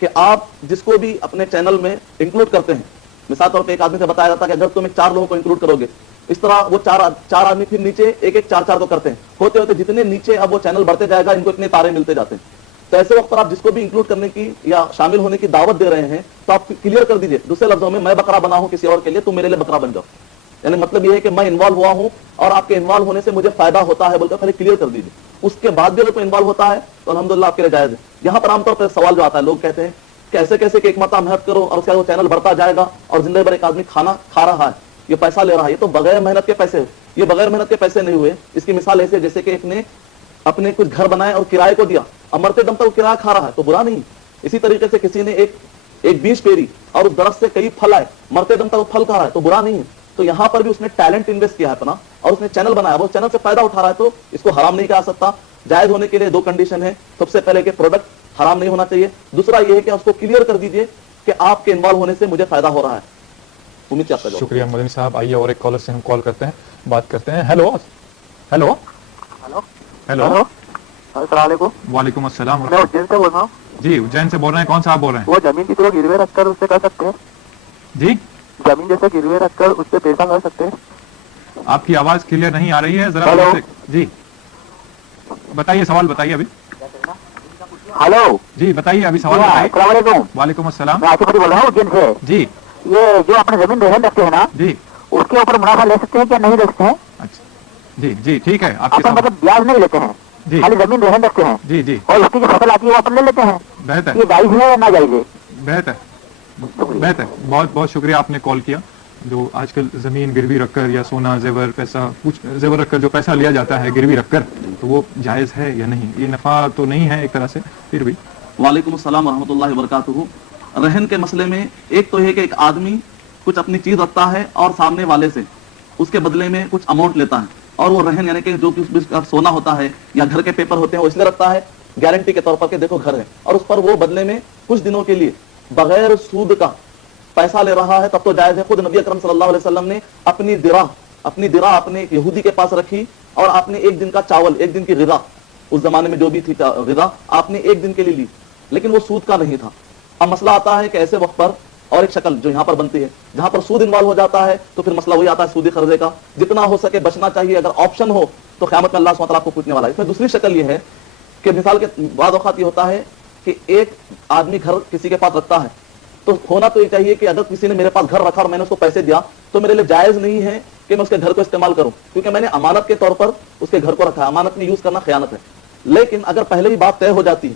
کہ آپ جس کو بھی اپنے چینل میں انکلوڈ کرتے ہیں, مثال طور پہ ایک آدمی سے بتایا جاتا ہے کہ اگر تم 4 لوگوں کو انکلوڈ کرو گے, اس طرح وہ چار آدمی پھر نیچے ایک 4 کو کرتے ہیں, ہوتے ہوتے جتنے نیچے اب وہ چینل بڑھتے جائے گا, ان کو اتنے تارے ملتے جاتے ہیں. تو ایسے وقت پر آپ جس کو بھی انکلوڈ کرنے کی یا شامل ہونے کی دعوت دے رہے ہیں تو آپ کلیئر کر دیجئے, دوسرے لفظوں میں بکرا بنا ہوں کسی اور کے لیے, تم میرے لیے بکرا بن جاؤ. یعنی مطلب یہ ہے کہ میں انوالو ہوا ہوں اور آپ کے انوالو ہونے سے مجھے فائدہ ہوتا ہے بول کر پہلے کلیئر کر دیجیے. اس کے بعد بھی اگر کوئی انوالو ہوتا ہے تو الحمدللہ آپ کے لیے جائز ہے. یہاں پر عام طور پر سوال جو آتا ہے, لوگ کہتے ہیں کہ ایسے کیسے کہ ایک مرتبہ محنت کرو اور اس کے بعد وہ چینل بڑھتا جائے گا اور زندگی بھر ایک آدمی کھانا کھا رہا ہے, یہ پیسہ لے رہا ہے, یہ تو بغیر محنت کے پیسے. یہ بغیر محنت کے پیسے نہیں ہوئے. اس کی مثال ایسے جیسے کہ ایک نے اپنے کچھ گھر بنائے اور کرائے کو دیا, اب مرتے دم تک وہ کرایہ کھا رہا ہے تو برا نہیں. اسی طریقے سے کسی نے ایک بیج پیری اور اس درخت سے کئی پھل آئے, مرتے دم تک وہ پھل کھا رہا ہے تو برا نہیں ہے. تو یہاں پر بھی اس نے ٹیلنٹ انویسٹ کیا ہے اپنا اور اس نے چینل بنایا, وہ چینل سے فائدہ اٹھا رہا ہے, تو اس کو حرام نہیں کہا سکتا. جائز ہونے کے لیے 2 کنڈیشن ہے. سب سے پہلے کہ پروڈکٹ حرام نہیں ہونا چاہیے, دوسرا یہ ہے کہ اس کو کلیئر کر دیجئے کہ آپ کے انوالو ہونے سے مجھے فائدہ ہو رہا ہے. امید آپ کا شکریہ مدنی صاحب. آئیے اور ایک کالر سے ہم کال کرتے ہیں, بات کرتے ہیں. ہیلو ہیلو ہلو ہیلو, السلام علیکم. وعلیکم السلام. میں اجین سے بول رہا ہوں. جی اجین سے بول رہے ہیں, کون صاحب بول رہے ہیں؟ وہ زمین کسی کو گروے رکھ کر اس سے کر سکتے ہیں؟ جی زمین جیسے گروے رکھ کر اس سے پیسہ کر سکتے ہیں؟ آپ کی آواز کلیئر نہیں آ رہی ہے, ذرا جی بتائیے, سوال بتائیے ابھی. ہلو جی بتائیے ابھی سوال بتائیے. السلام علیکم. وعلیکم السلام. میں آصف علی بول رہا ہوں اجین سے. جی یہ جو اپنے زمین رہن رکھتے ہیں نا, جی اس کے اوپر منافع لے سکتے ہیں کیا نہیں لے سکتے ہیں؟ اچھا جی جی ٹھیک ہے. آپ اپن مطلب بیاج نہیں لیتے ہیں, جی خالی زمین رہن رکھتے ہیں, جی جی اور اس کی جو فصل آتی ہے وہ اپن لے لیتے ہیں. بہتر یہ جائز ہے یا ناجائز ہے؟ بہتر بہتر. بہت بہت شکریہ آپ نے کال کیا. جو آج کل زمین گروی رکھ کر یا سونا زیور پیسہ کچھ زیور رکھ کر جو پیسہ لیا جاتا ہے گروی رکھ کر, تو وہ جائز ہے یا نہیں؟ یہ نفع تو نہیں ہے ایک طرح سے, پھر بھی. وعلیکم السلام ورحمۃ اللہ وبرکاتہ. رہن کے مسئلے میں ایک تو یہ کہ ایک آدمی کچھ اپنی چیز رکھتا ہے اور سامنے والے سے اس کے بدلے میں کچھ اماؤنٹ لیتا ہے, اور وہ رہن یعنی کہ جو سونا ہوتا ہے یا گھر کے پیپر ہوتے ہیں وہ اس لیے رکھتا ہے گارنٹی کے طور پر کہ دیکھو گھر ہے, اور اس پر وہ بدلے میں کچھ دنوں کے لیے بغیر سود کا پیسہ لے رہا ہے, تب تو جائز ہے. خود نبی اکرم صلی اللہ علیہ وسلم نے اپنی درا اپنے یہودی کے پاس رکھی, اور آپ نے 1 دن کا چاول, 1 دن کی غذا, اس زمانے میں جو بھی تھی غذا, آپ نے 1 دن کے لیے لی, لیکن وہ سود کا نہیں تھا. اب مسئلہ آتا ہے کہ ایسے وقت پر اور ایک شکل جو یہاں پر بنتی ہے جہاں پر سود انوالو ہو جاتا ہے, تو پھر مسئلہ وہی آتا ہے سودی قرضے کا. جتنا ہو سکے بچنا چاہیے, اگر آپشن ہو تو قیامت میں اللہ سبحانہ وتعالیٰ آپ کو پوچھنے والا ہے. اس میں دوسری شکل یہ ہے کہ مثال کے بعض اوقات یہ ہوتا ہے کہ ایک آدمی گھر کسی کے پاس رکھتا ہے, تو ہونا تو یہ چاہیے کہ اگر کسی نے میرے پاس گھر رکھا اور میں نے اس کو پیسے دیا تو میرے لیے جائز نہیں ہے کہ میں اس کے گھر کو استعمال کروں, کیونکہ میں نے امانت کے طور پر اس کے گھر کو رکھا ہے. امانت میں یوز کرنا خیانت ہے. لیکن اگر پہلے ہی بات طے ہو جاتی ہے,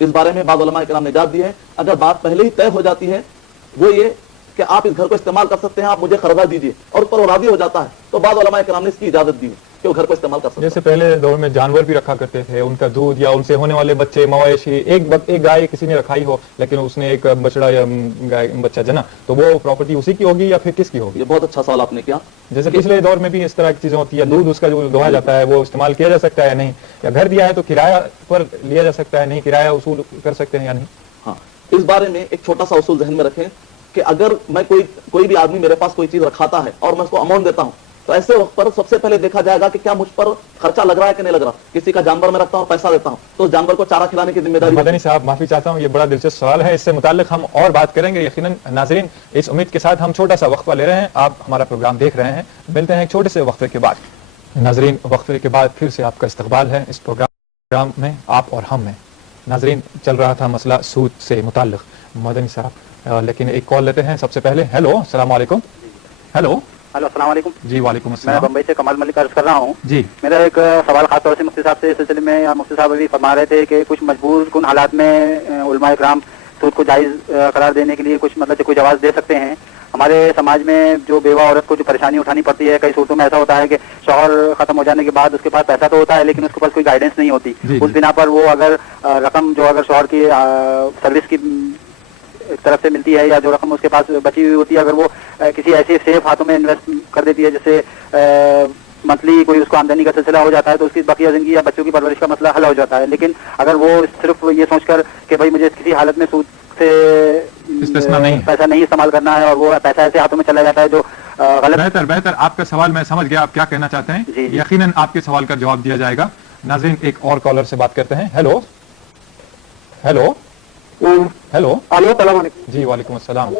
اس بارے میں بعض علماء کرام نے اجازت دی ہے, اگر بات پہلے ہی طے ہو جاتی ہے وہ یہ کہ آپ اس گھر کو استعمال کر سکتے ہیں, آپ مجھے قرضہ دیجیے, اور اس پر وہ راضی ہو جاتا ہے, تو بعض علماء کرام نے اس کی اجازت دی ہے کہ وہ گھر کو استعمال کر سکتے ہیں. جیسے پہلے دور میں جانور بھی رکھا کرتے تھے, ان کا دودھ یا ان سے ہونے والے بچے, مویشی, ایک گائے کسی نے رکھائی ہو لیکن اس نے ایک بچڑا یا بچہ جنا, تو وہ پراپرٹی اسی کی ہوگی یا پھر کس کی ہوگی؟ یہ بہت اچھا سوال آپ نے کیا. جیسے پچھلے دور میں بھی اس طرح کی چیزیں ہوتی ہے, دودھ اس کا جو دوہا جاتا ہے وہ استعمال کیا جا سکتا ہے یا نہیں, یا گھر دیا ہے تو کرایہ پر لیا جا سکتا ہے نہیں, کرایہ وصول کر سکتے ہیں یا نہیں؟ ہاں, اس بارے میں ایک چھوٹا سا اصول ذہن میں رکھیں کہ اگر میں کوئی بھی آدمی میرے پاس کوئی چیز رکھاتا ہے اور میں اس کو اماؤنٹ دیتا ہوں, تو ایسے وقت پر سب سے پہلے دیکھا جائے گا کہ کیا مجھ پر خرچہ لگ رہا ہے کہ نہیں لگ رہا. کسی کا جانور میں رکھتا ہوں اور پیسہ دیتا ہوں تو اس جانور کو چارہ کھلانے کی ذمہ داری. مدنی صاحب معافی چاہتا ہوں, یہ بڑا دلچسپ سوال ہے, اس سے متعلق ہم اور بات کریں گے یقیناً. ناظرین اس امید کے ساتھ ہم چھوٹا سا وقفہ لے رہے ہیں, آپ ہمارا پروگرام دیکھ رہے ہیں, ملتے ہیں ایک چھوٹے سے وقفے کے بعد. ناظرین وقفے کے بعد پھر سے آپ کا استقبال ہے اس پروگرام میں, آپ اور ہم میں. ناظرین چل رہا تھا مسئلہ سود سے متعلق مدنی صاحب, لیکن ایک کال لیتے ہیں سب سے پہلے. ہیلو السلام علیکم. ہیلو السلام علیکم. جی وعلیکم میں السلام. بمبئی سے کمال ملک عرض کر رہا ہوں. جی میرا ایک سوال خاص طور سے مفتی صاحب سے اس سلسلے میں. مفتی صاحب ابھی فرما رہے تھے کہ کچھ مجبور کن حالات میں علماء کرام سود کو جائز قرار دینے کے لیے کچھ مطلب کوئی جواز دے سکتے ہیں. ہمارے سماج میں جو بیوہ عورت کو جو پریشانی اٹھانی پڑتی ہے، کئی صورتوں میں ایسا ہوتا ہے کہ شوہر ختم ہو جانے کے بعد اس کے پاس پیسہ تو ہوتا ہے لیکن اس کے پاس کوئی گائیڈنس نہیں ہوتی. اس بنا پر وہ اگر رقم جو اگر شوہر کی سروس کی طرف سے ملتی ہے یا جو رقم اس کے پاس بچی ہوئی ہوتی ہے، اگر وہ کسی ایسے سیف ہاتھوں میں انویسٹ کر دیتی ہے جس سے منتھلی کوئی اس کو آمدنی کا سلسلہ ہو جاتا ہے، تو اس کی بقیہ زندگی یا بچوں کی پرورش کا مسئلہ حل ہو جاتا ہے. لیکن اگر وہ صرف یہ سوچ کر کہ بھائی مجھے کسی حالت میں سود سے پیسہ نہیں استعمال کرنا ہے اور وہ پیسہ ایسے ہاتھوں میں چلا جاتا ہے جو غلط. بہتر آپ کا سوال میں سمجھ گیا آپ کیا کہنا چاہتے ہیں. یقیناً آپ کے سوال کا جواب دیا جائے گا. ناظرین ایک اور کالر سے بات کرتے ہیں. ہیلو ہیلو ہیلو السلام علیکم. جی وعلیکم السلام.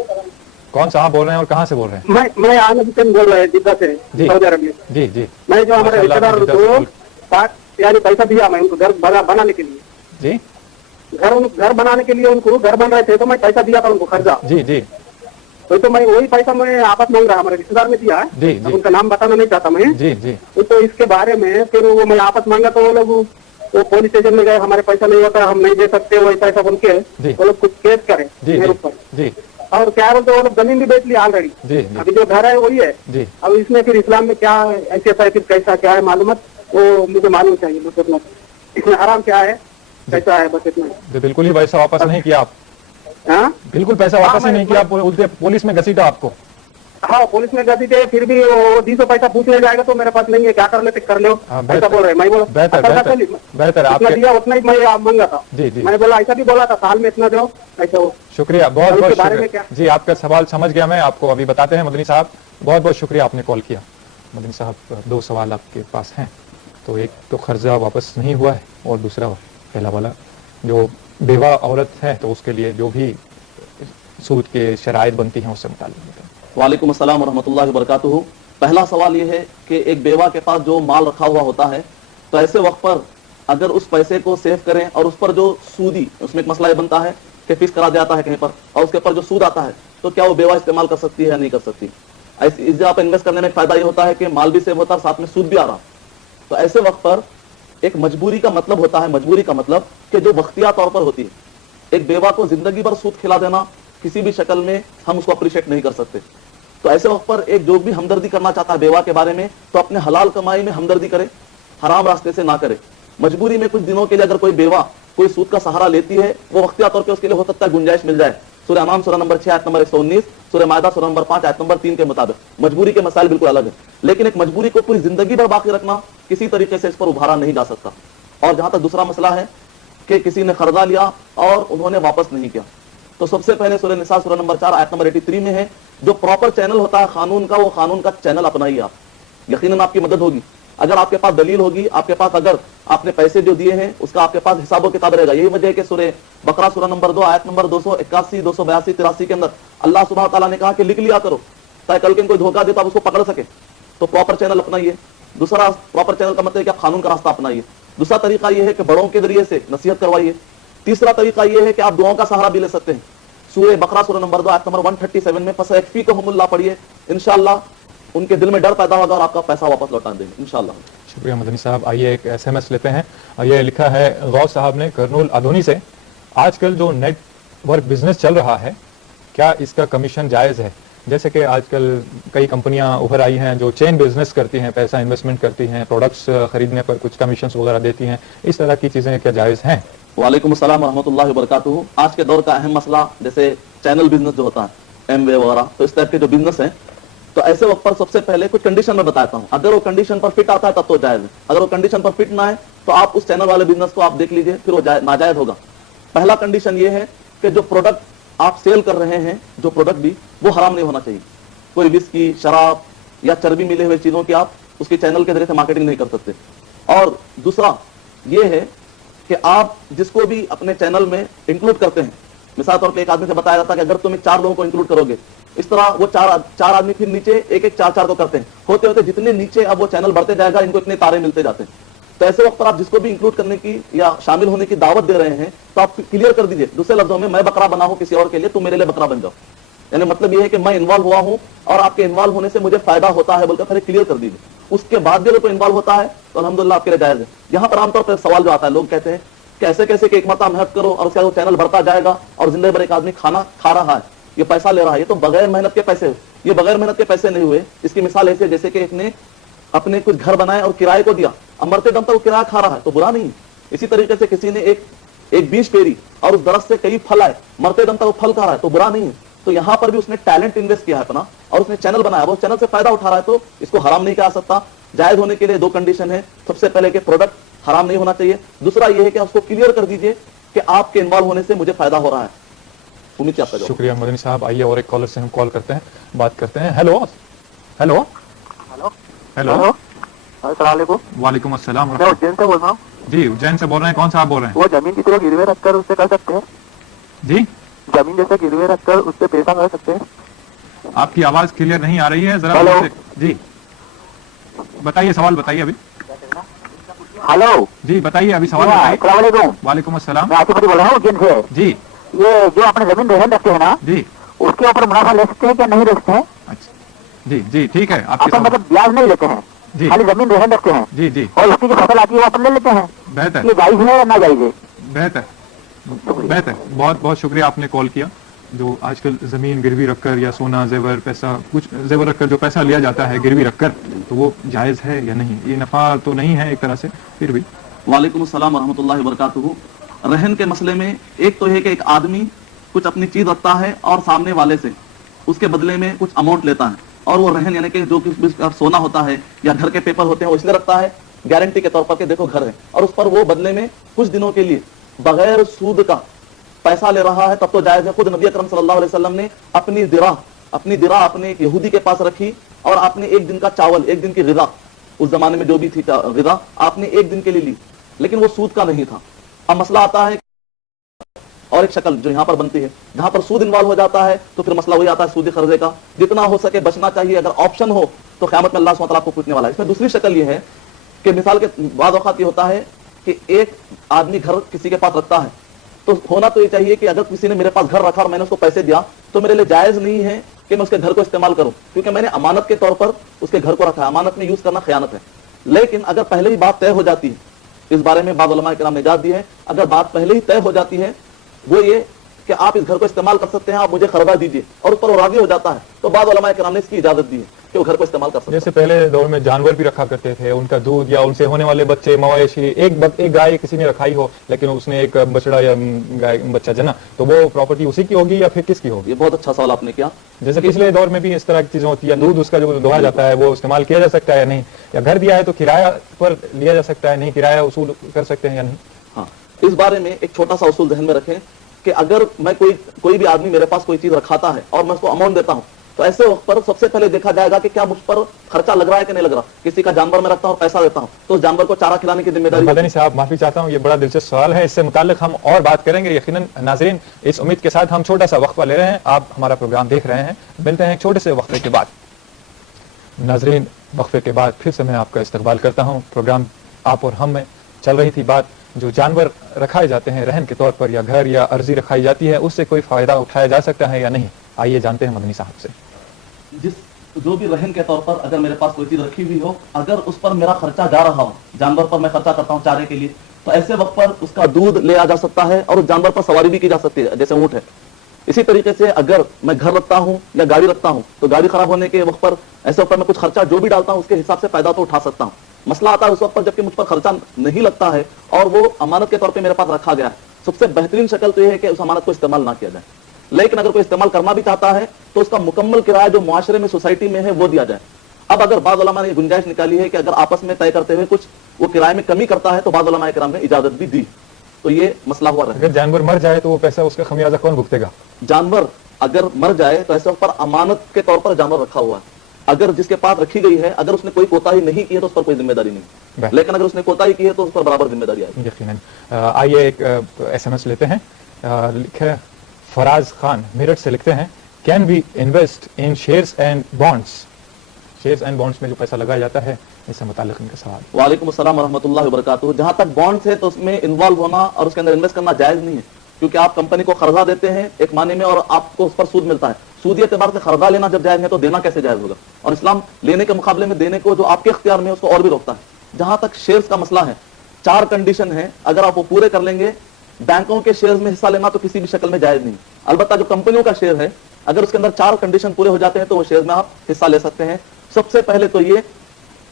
کون صاحب بول رہے ہیں اور کہاں سے بول رہے ہیں؟ میں عالم حسین بول رہا ہوں جدہ سے، سعودی عرب میں. جی جی میں جو ہمارے رشتے دار کو یعنی پیسہ دیا میں ان کو گھر بنانے کے لیے، جی گھر بنانے کے لیے ان کو گھر بن رہے تھے تو میں پیسہ دیا تھا ان کو قرضہ. جی جی تو میں وہی پیسہ میں آپس مانگ رہا ہمارے رشتے دار میں دیا ہے، ان کا نام بتانا نہیں چاہتا میں. جی جی تو اس کے بارے میں پھر وہ میں آپس مانگا تو وہ لوگ وہ پولیس اسٹیشن میں گئے، ہمارے پیسہ نہیں ہوتا ہم نہیں دے سکتے، وہ ایسا بن کے وہ لوگ کچھ کیس کرے میرے اوپر. جی اور کیا بولتے وہ لوگ زمین بھی بیچ لی آلریڈی. ابھی جو گھر ہے وہی ہے. اب اس میں پھر اسلام میں کیا ایسے پھر کیسا کیا ہے معلومات وہ مجھے معلوم چاہیے. بس اس میں حرام کیا ہے کیسا ہے بس اتنا. بالکل ہی پیسہ واپس نہیں کیا آپ؟ بالکل پیسہ واپس ہی نہیں کیا، پولیس میں گھسیٹا آپ کو؟ ہاں پولیس میں گھسی تھے، پھر بھی وہ 200 پیسہ پوچھ لے جائے گا تو میرے پاس نہیں ہے، کیا کر لیتے کر لو ایسا بول رہے. میں بولا بہتر آپ دیا اتنا ہی میں مانگا تھا. میں نے بولا ایسا بھی بولا تھا سال میں اتنا دو ایسا. شکریہ بہت بہت شکریہ. جی آپ کا سوال سمجھ گیا میں، آپ کو ابھی بتاتے ہیں. مدنی صاحب بہت بہت شکریہ آپ نے کال کیا. مدنی صاحب 2 سوال آپ کے پاس ہیں. تو ایک تو قرضہ واپس نہیں ہوا ہے اور دوسرا پہلا والا جو بیوہ عورت ہے تو اس کے لیے جو بھی سود کے شرائط بنتی ہیں اس سے متعلق. وعلیکم السلام ورحمۃ اللہ وبرکاتہ. پہلا سوال یہ ہے کہ ایک بیوہ کے پاس جو مال رکھا ہوا ہوتا ہے تو ایسے وقت پر اگر اس پیسے کو سیو کریں اور اس پر جو سودی اس میں ایک مسئلہ یہ بنتا ہے کہ فکس کرا جاتا ہے کہیں پر اور اس کے اوپر جو سود آتا ہے تو کیا وہ بیوہ استعمال کر سکتی ہے یا نہیں کر سکتی. اس جگہ پر انویسٹ کرنے میں فائدہ یہ ہوتا ہے کہ مال بھی سیو ہوتا ہے ساتھ میں سود بھی آ رہا. تو ایسے وقت پر ایک مجبوری کا مطلب ہوتا ہے، مجبوری کا مطلب کہ جو وقتیہ طور پر ہوتی ہے. ایک بیوہ کو زندگی بھر سود کھلا دینا کسی بھی شکل میں ہم اس کو اپریشیٹ نہیں کر سکتے. تو ایسے وقت پر ایک جو بھی ہمدردی کرنا چاہتا ہے بیوہ کے بارے میں تو اپنے حلال کمائی میں ہمدردی کرے، حرام راستے سے نہ کرے. مجبوری میں کچھ دنوں کے لیے اگر کوئی بیوہ کوئی سود کا سہارا لیتی ہے وہ وقتیہ طور پہ اس کے لیے ہو سکتا ہے گنجائش مل جائے. سورہ انعام سورہ نمبر 6 آیت نمبر 119، سورہ مائدہ سورہ نمبر 5 آیت نمبر 3 کے مطابق مجبوری کے مسائل بالکل الگ ہیں. لیکن ایک مجبوری کو پوری زندگی بھر باقی رکھنا کسی طریقے سے اس پر ابھارا نہیں جا سکتا. اور جہاں تک دوسرا مسئلہ ہے کہ کسی نے قرضہ لیا اور انہوں نے واپس نہیں کیا تو سب سے پہلے سورہ نساء سورہ نمبر 4 آیت نمبر 83 میں ہے جو پراپر چینل ہوتا ہے قانون کا، وہ قانون کا چینل اپنائیے آپ. یقیناً آپ کی مدد ہوگی. اگر آپ کے پاس دلیل ہوگی، آپ کے پاس اگر آپ نے پیسے جو دیے ہیں اس کا آپ کے پاس حساب و کتاب رہے گا. یہی وجہ ہے کہ سورہ بقرہ سورہ نمبر 2 آیت نمبر 281 282 83 کے اندر اللہ سبحانہ تعالیٰ نے کہا کہ لکھ لیا کرو تاکہ کل کے کوئی دھوکہ دے تو آپ اس کو پکڑ سکے. تو پراپر چینل اپنائیے. دوسرا پراپر چینل کا مطلب ہے کہ آپ قانون کا راستہ اپنائیے. دوسرا طریقہ یہ ہے کہ بڑوں کے ذریعے سے نصیحت کروائیے. تیسرا طریقہ یہ ہے کہ آپ دعاؤں کا سہارا بھی لے سکتے ہیں. سورہ بقرہ سورہ نمبر 2 آیت نمبر 137 میں فَسَيَكْفِيكَهُمُ اللَّهُ پڑھیے. انشاءاللہ ان کے دل میں ڈر پیدا ہوگا اور آپ کا پیسہ واپس لوٹا دیں گے انشاءاللہ. شکریہ مدنی صاحب. آئیے ایک SMS لیتے ہیں. یہ لکھا ہے غوث صاحب نے کرنول ادھونی سے. آج کل جو نیٹ ورک بزنس چل رہا ہے کیا اس کا کمیشن جائز ہے؟ جیسے کہ آج کل کئی کمپنیاں ابھر آئی ہیں جو چین بزنس کرتی ہیں، پیسہ انویسٹمنٹ کرتی ہیں، پروڈکٹس خریدنے پر کچھ کمیشنز وغیرہ دیتی ہیں. اس طرح کی چیزیں کیا جائز ہیں؟ وعلیکم السلام ورحمۃ اللہ وبرکاتہ. آج کے دور کا اہم مسئلہ جیسے چینل بزنس جو ہوتا ہے ایم وے وغیرہ تو اس ٹائپ کے جو بزنس ہیں تو ایسے وقت پر سب سے پہلے کچھ کنڈیشن میں بتاتا ہوں. اگر وہ کنڈیشن پر فٹ آتا ہے تب تو جائز ہے. اگر وہ کنڈیشن پر فٹ نہ ہے تو آپ اس چینل والے بزنس کو آپ دیکھ لیجئے پھر وہ ناجائز ہوگا. پہلا کنڈیشن یہ ہے کہ جو پروڈکٹ آپ سیل کر رہے ہیں جو پروڈکٹ بھی وہ حرام نہیں ہونا چاہیے. کوئی وسکی، شراب یا چربی ملے ہوئے چیزوں کی آپ اس کے چینل کے ذریعے سے مارکیٹنگ نہیں کر سکتے. اور دوسرا یہ ہے کہ آپ جس کو بھی اپنے چینل میں انکلوڈ کرتے ہیں، مثال طور پہ ایک آدمی سے بتایا جاتا ہے کہ اگر تم 4 لوگوں کو انکلوڈ کرو گے اس طرح وہ چار آدمی پھر نیچے ایک 4 کو کرتے ہیں. ہوتے ہوتے جتنے نیچے اب وہ چینل بڑھتے جائے گا ان کو اتنے تارے ملتے جاتے ہیں. تو ایسے وقت پر آپ جس کو بھی انکلوڈ کرنے کی یا شامل ہونے کی دعوت دے رہے ہیں تو آپ کلیئر کر دیجئے. دوسرے لفظوں میں بکرا بنا ہوں کسی اور کے لیے، تم میرے لیے بکرا بن جاؤ. یعنی مطلب یہ ہے کہ میں انوالو ہوا ہوں اور آپ کے انوالو ہونے سے مجھے فائدہ ہوتا ہے بول کر پہلے کلیئر کر دیجیے. اس کے بعد بھی اگر کوئی انوالو ہوتا ہے تو الحمدللہ آپ کے لیے جائز ہے. یہاں پر عام طور پر سوال جو آتا ہے لوگ کہتے ہیں کہ ایسے کیسے کہ ایک مرتبہ محنت کرو اور اس کا وہ چینل بڑھتا جائے گا اور زندگی بھر ایک آدمی کھانا کھا رہا ہے یہ پیسہ لے رہا ہے, یہ تو بغیر محنت کے پیسے, یہ بغیر محنت کے پیسے نہیں ہوئے. اس کی مثال ایسے جیسے کہ ایک نے اپنے کچھ گھر بنائے اور کرائے کو دیا, اب مرتے دم تک وہ کرایہ کھا رہا ہے تو برا نہیں. اسی طریقے سے کسی نے ایک بیج پیری اور اس درخت سے کئی پھل آئے, مرتے دم تک وہ پھل کھا رہا ہے تو برا نہیں ہے. تو یہاں پر بھی اس نے ٹیلنٹ انویسٹ کیا ہے اپنا, اور اس نے چینل بنایا, وہ چینل سے فائدہ اٹھا رہا ہے, تو اس کو حرام نہیں کہا سکتا. جائز ہونے کے لیے 2 کنڈیشن ہے. سب سے پہلے کہ پروڈکٹ حرام نہیں ہونا چاہیے, دوسرا یہ ہے کہ اس کو کلیئر کر دیجئے کہ آپ کے انوالو ہونے سے مجھے فائدہ ہو رہا ہے. امید آپ کا شکریہ مدنی صاحب. آئیے اور ایک کالر سے ہم کال کرتے ہیں, بات کرتے ہیں. ہیلو ہیلو ہلو ہیلو, السلام علیکم. وعلیکم السلام. میں اجین سے بول رہا ہوں. جی اجین سے بول رہے ہیں, کون صاحب بول رہے ہیں؟ وہ زمین کی طرح گروے رکھ کر اس سے کر سکتے ہیں؟ جی زمین جیسے گروے رکھ کر اس سے پیسہ کر سکتے ہیں؟ آپ کی آواز کلیئر نہیں آ رہی ہے, ذرا جی بتائیے, سوال بتائیے ابھی. ہلو جی بتائیے ابھی سوال بتائیے. السلام علیکم. وعلیکم السلام. میں آصف علی بول رہا ہوں اجین سے. جی یہ جو اپنے زمین رہن رکھتے ہیں نا, جی اس کے اوپر منافع لے سکتے ہیں کہ نہیں لے سکتے ہیں؟ اچھا جی جی ٹھیک ہے. آپ اپن مطلب بیاج نہیں لیتے ہیں, جی خالی زمین رہن رکھتے ہیں, جی جی اور اس کی جو فصل آتی ہے وہ اپن لے لیتے ہیں. بہتر یہ جائز ہے یا ناجائز ہے؟ بہتر بہتر. بہت بہت شکریہ آپ نے کال کیا. جو آج کل زمین گروی رکھ کر یا سونا زیور پیسہ کچھ زیور رکھ کر جو پیسہ لیا جاتا ہے گروی رکھ کر, تو وہ جائز ہے یا نہیں؟ یہ نفع تو نہیں ہے ایک طرح سے, پھر بھی. وعلیکم السلام ورحمۃ اللہ وبرکاتہ. رہن کے مسئلے میں ایک تو ہے کہ ایک آدمی کچھ اپنی چیز رکھتا ہے اور سامنے والے سے اس کے بدلے میں کچھ اماؤنٹ لیتا ہے, اور وہ رہن یعنی کہ جو سونا ہوتا ہے یا گھر کے پیپر ہوتے ہیں وہ اس لیے رکھتا ہے گارنٹی کے طور پر کہ دیکھو گھر ہے, اور اس پر وہ بدلے میں کچھ دنوں کے لیے بغیر سود کا پیسہ لے رہا ہے, تب تو جائز ہے. خود نبی اکرم صلی اللہ علیہ وسلم نے اپنی درا اپنے ایک یہودی کے پاس رکھی, اور آپ نے 1 دن کا چاول, 1 دن کی غذا, اس زمانے میں جو بھی تھی غذا, آپ نے 1 دن کے لیے لی, لیکن وہ سود کا نہیں تھا. اب مسئلہ آتا ہے اور ایک شکل جو یہاں پر بنتی ہے جہاں پر سود انوالو ہو جاتا ہے, تو پھر مسئلہ وہی آتا ہے سودی قرضے کا. جتنا ہو سکے بچنا چاہیے, اگر آپشن ہو تو قیامت میں اللہ سبحانہ وتعالیٰ کو پوچھنے والا ہے. اس میں دوسری شکل یہ ہے کہ مثال کے بعض اوقات یہ ہوتا ہے کہ ایک آدمی گھر کسی کے پاس رکھتا ہے, تو ہونا تو یہ چاہیے کہ اگر کسی نے میرے پاس گھر رکھا اور میں نے اس کو پیسے دیا, تو میرے لیے جائز نہیں ہے کہ میں اس کے گھر کو استعمال کروں, کیونکہ میں نے امانت کے طور پر اس کے گھر کو رکھا ہے. امانت میں یوز کرنا خیانت ہے. لیکن اگر پہلے ہی بات طے ہو جاتی ہے, اس بارے میں بعض علماء کرام نے اجازت دی ہے, اگر بات پہلے ہی طے ہو جاتی ہے وہ یہ کہ آپ اس گھر کو استعمال کر سکتے ہیں, آپ مجھے قرضہ دیجیے, اور اس پر وہ راضی ہو جاتا ہے, تو بعض علماء کرام نے اس کی اجازت دی ہے کہ وہ گھر کو استعمال کر سکتے ہیں. جیسے پہلے دور میں جانور بھی رکھا کرتے تھے, ان کا دودھ یا ان سے ہونے والے بچے, مویشی, ایک گائے کسی نے رکھائی ہو لیکن اس نے ایک بچڑا یا گائے بچہ جنا, تو وہ پراپرٹی اسی کی ہوگی یا پھر کس کی ہوگی؟ یہ بہت اچھا سوال آپ نے کیا. جیسے پچھلے دور میں بھی اس طرح کی چیزیں ہوتی ہیں, دودھ اس کا جو دوہا جاتا ہے وہ استعمال کیا جا سکتا ہے یا نہیں, یا گھر دیا ہے تو کرایہ پر لیا جا سکتا ہے, نہیں کرایہ وصول کر سکتے ہیں یا نہیں؟ ہاں, اس بارے میں ایک چھوٹا سا اصول ذہن میں رکھیں کہ اگر میں کوئی بھی آدمی میرے پاس کوئی چیز رکھاتا ہے اور میں اس کو اماؤنٹ دیتا ہوں, تو ایسے وقت پر سب سے پہلے دیکھا جائے گا کہ کیا مجھ پر خرچہ لگ رہا ہے کہ نہیں لگ رہا. کسی کا جانور میں رکھتا ہوں اور پیسہ دیتا ہوں, تو اس جانور کو چارہ کھلانے کی ذمہ داری. مدنی صاحب معافی چاہتا ہوں, یہ بڑا دلچسپ سوال ہے, اس سے متعلق ہم اور بات کریں گے یقیناً. ناظرین, اس امید کے ساتھ ہم چھوٹا سا وقفہ لے رہے ہیں, آپ ہمارا پروگرام دیکھ رہے ہیں, ملتے ہیں ایک چھوٹے سے وقفے کے بعد. ناظرین, وقفے کے بعد پھر سے میں آپ کا استقبال کرتا ہوں. پروگرام آپ اور ہم میں چل رہی تھی بات, جو جانور رکھائے جاتے ہیں رہن کے طور پر یا گھر یا عرضی رکھائی جاتی ہے, اس سے کوئی فائدہ اٹھایا جا سکتا ہے یا نہیں؟ آئیے جانتے ہیں مدنی صاحب سے. جو بھی رہن کے طور پر اگر میرے پاس کوئی چیز رکھی ہوئی ہو, اگر اس پر میرا خرچہ جا رہا ہو, جانور پر میں خرچہ کرتا ہوں چارے کے لیے, تو ایسے وقت پر اس کا دودھ لیا جا سکتا ہے اور اس جانور پر سواری بھی کی جا سکتی ہے, جیسے اونٹ ہے. اسی طریقے سے اگر میں گھر رکھتا ہوں یا گاڑی رکھتا ہوں, تو گاڑی خراب ہونے کے وقت پر ایسے وقت پر میں کچھ خرچہ جو بھی ڈالتا ہوں اس کے حساب سے فائدہ تو اٹھا سکتا ہوں. مسئلہ آتا ہے اس وقت پر جبکہ مجھ پر خرچہ نہیں لگتا ہے اور وہ امانت کے طور پہ میرے پاس رکھا گیا ہے. سب سے بہترین شکل تو یہ ہے کہ اس امانت کو استعمال نہ کیا جائے, لیکن اگر کوئی استعمال کرنا بھی چاہتا ہے تو اس کا مکمل کرایہ جو معاشرے میں سوسائٹی میں ہے وہ دیا جائے. اب اگر بعض علماء نے یہ گنجائش نکالی ہے کہ اگر آپس میں طے کرتے ہوئے کچھ وہ کرائے میں کمی کرتا ہے, تو بعض علماء کرام نے اجازت بھی دی, تو یہ مسئلہ ہوا رہا. اگر جانور مر جائے تو وہ پیسہ اس کا خمیازہ کون بھگتے گا؟ جانور اگر مر جائے تو ایسے پر امانت کے طور پر جانور رکھا ہوا ہے, اگر جس کے پاس رکھی گئی ہے اگر اس نے کوئی کوتاہی نہیں کی ہے تو اس پر کوئی ذمہ داری نہیں, لیکن اگر اس نے کوتاہی کی ہے تو اس پر برابر ذمہ داری آئے. یقیناً. آئیے ایک SMS لیتے ہیں. لکھے فراز خان میرٹھ سے, لکھتے ہیں, can we invest in shares and bonds? Shares and bonds میں جو پیسہ لگایا جاتا ہے, اس سے متعلق ان کا سوال. وعلیکم السلام ورحمۃ اللہ وبرکاتہ. جہاں تک بانڈس ہے تو اس میں انوالو ہونا اور اس کے اندر انویسٹ کرنا جائز نہیں ہے, کیونکہ آپ کمپنی کو قرضہ دیتے ہیں ایک معنی میں اور آپ کو اس پر سود ملتا ہے. سودی اعتبار سے قرضہ لینا جب جائز ہے تو دینا کیسے جائز ہوگا؟ اور اسلام لینے کے مقابلے میں دینے کو جو آپ کے اختیار میں ہے اس کو اور بھی روکتا ہے. جہاں تک شیئرز کا مسئلہ ہے, 4 کنڈیشن ہے, اگر آپ وہ پورے کر لیں گے, بینکوں کے شیئرز میں حصہ لینا تو کسی بھی شکل میں جائز نہیں. البتہ جو کمپنیوں کا شیئر ہے اگر اس کے اندر 4 کنڈیشن پورے ہو جاتے ہیں تو وہ شیئر میں آپ حصہ لے سکتے ہیں. سب سے پہلے تو یہ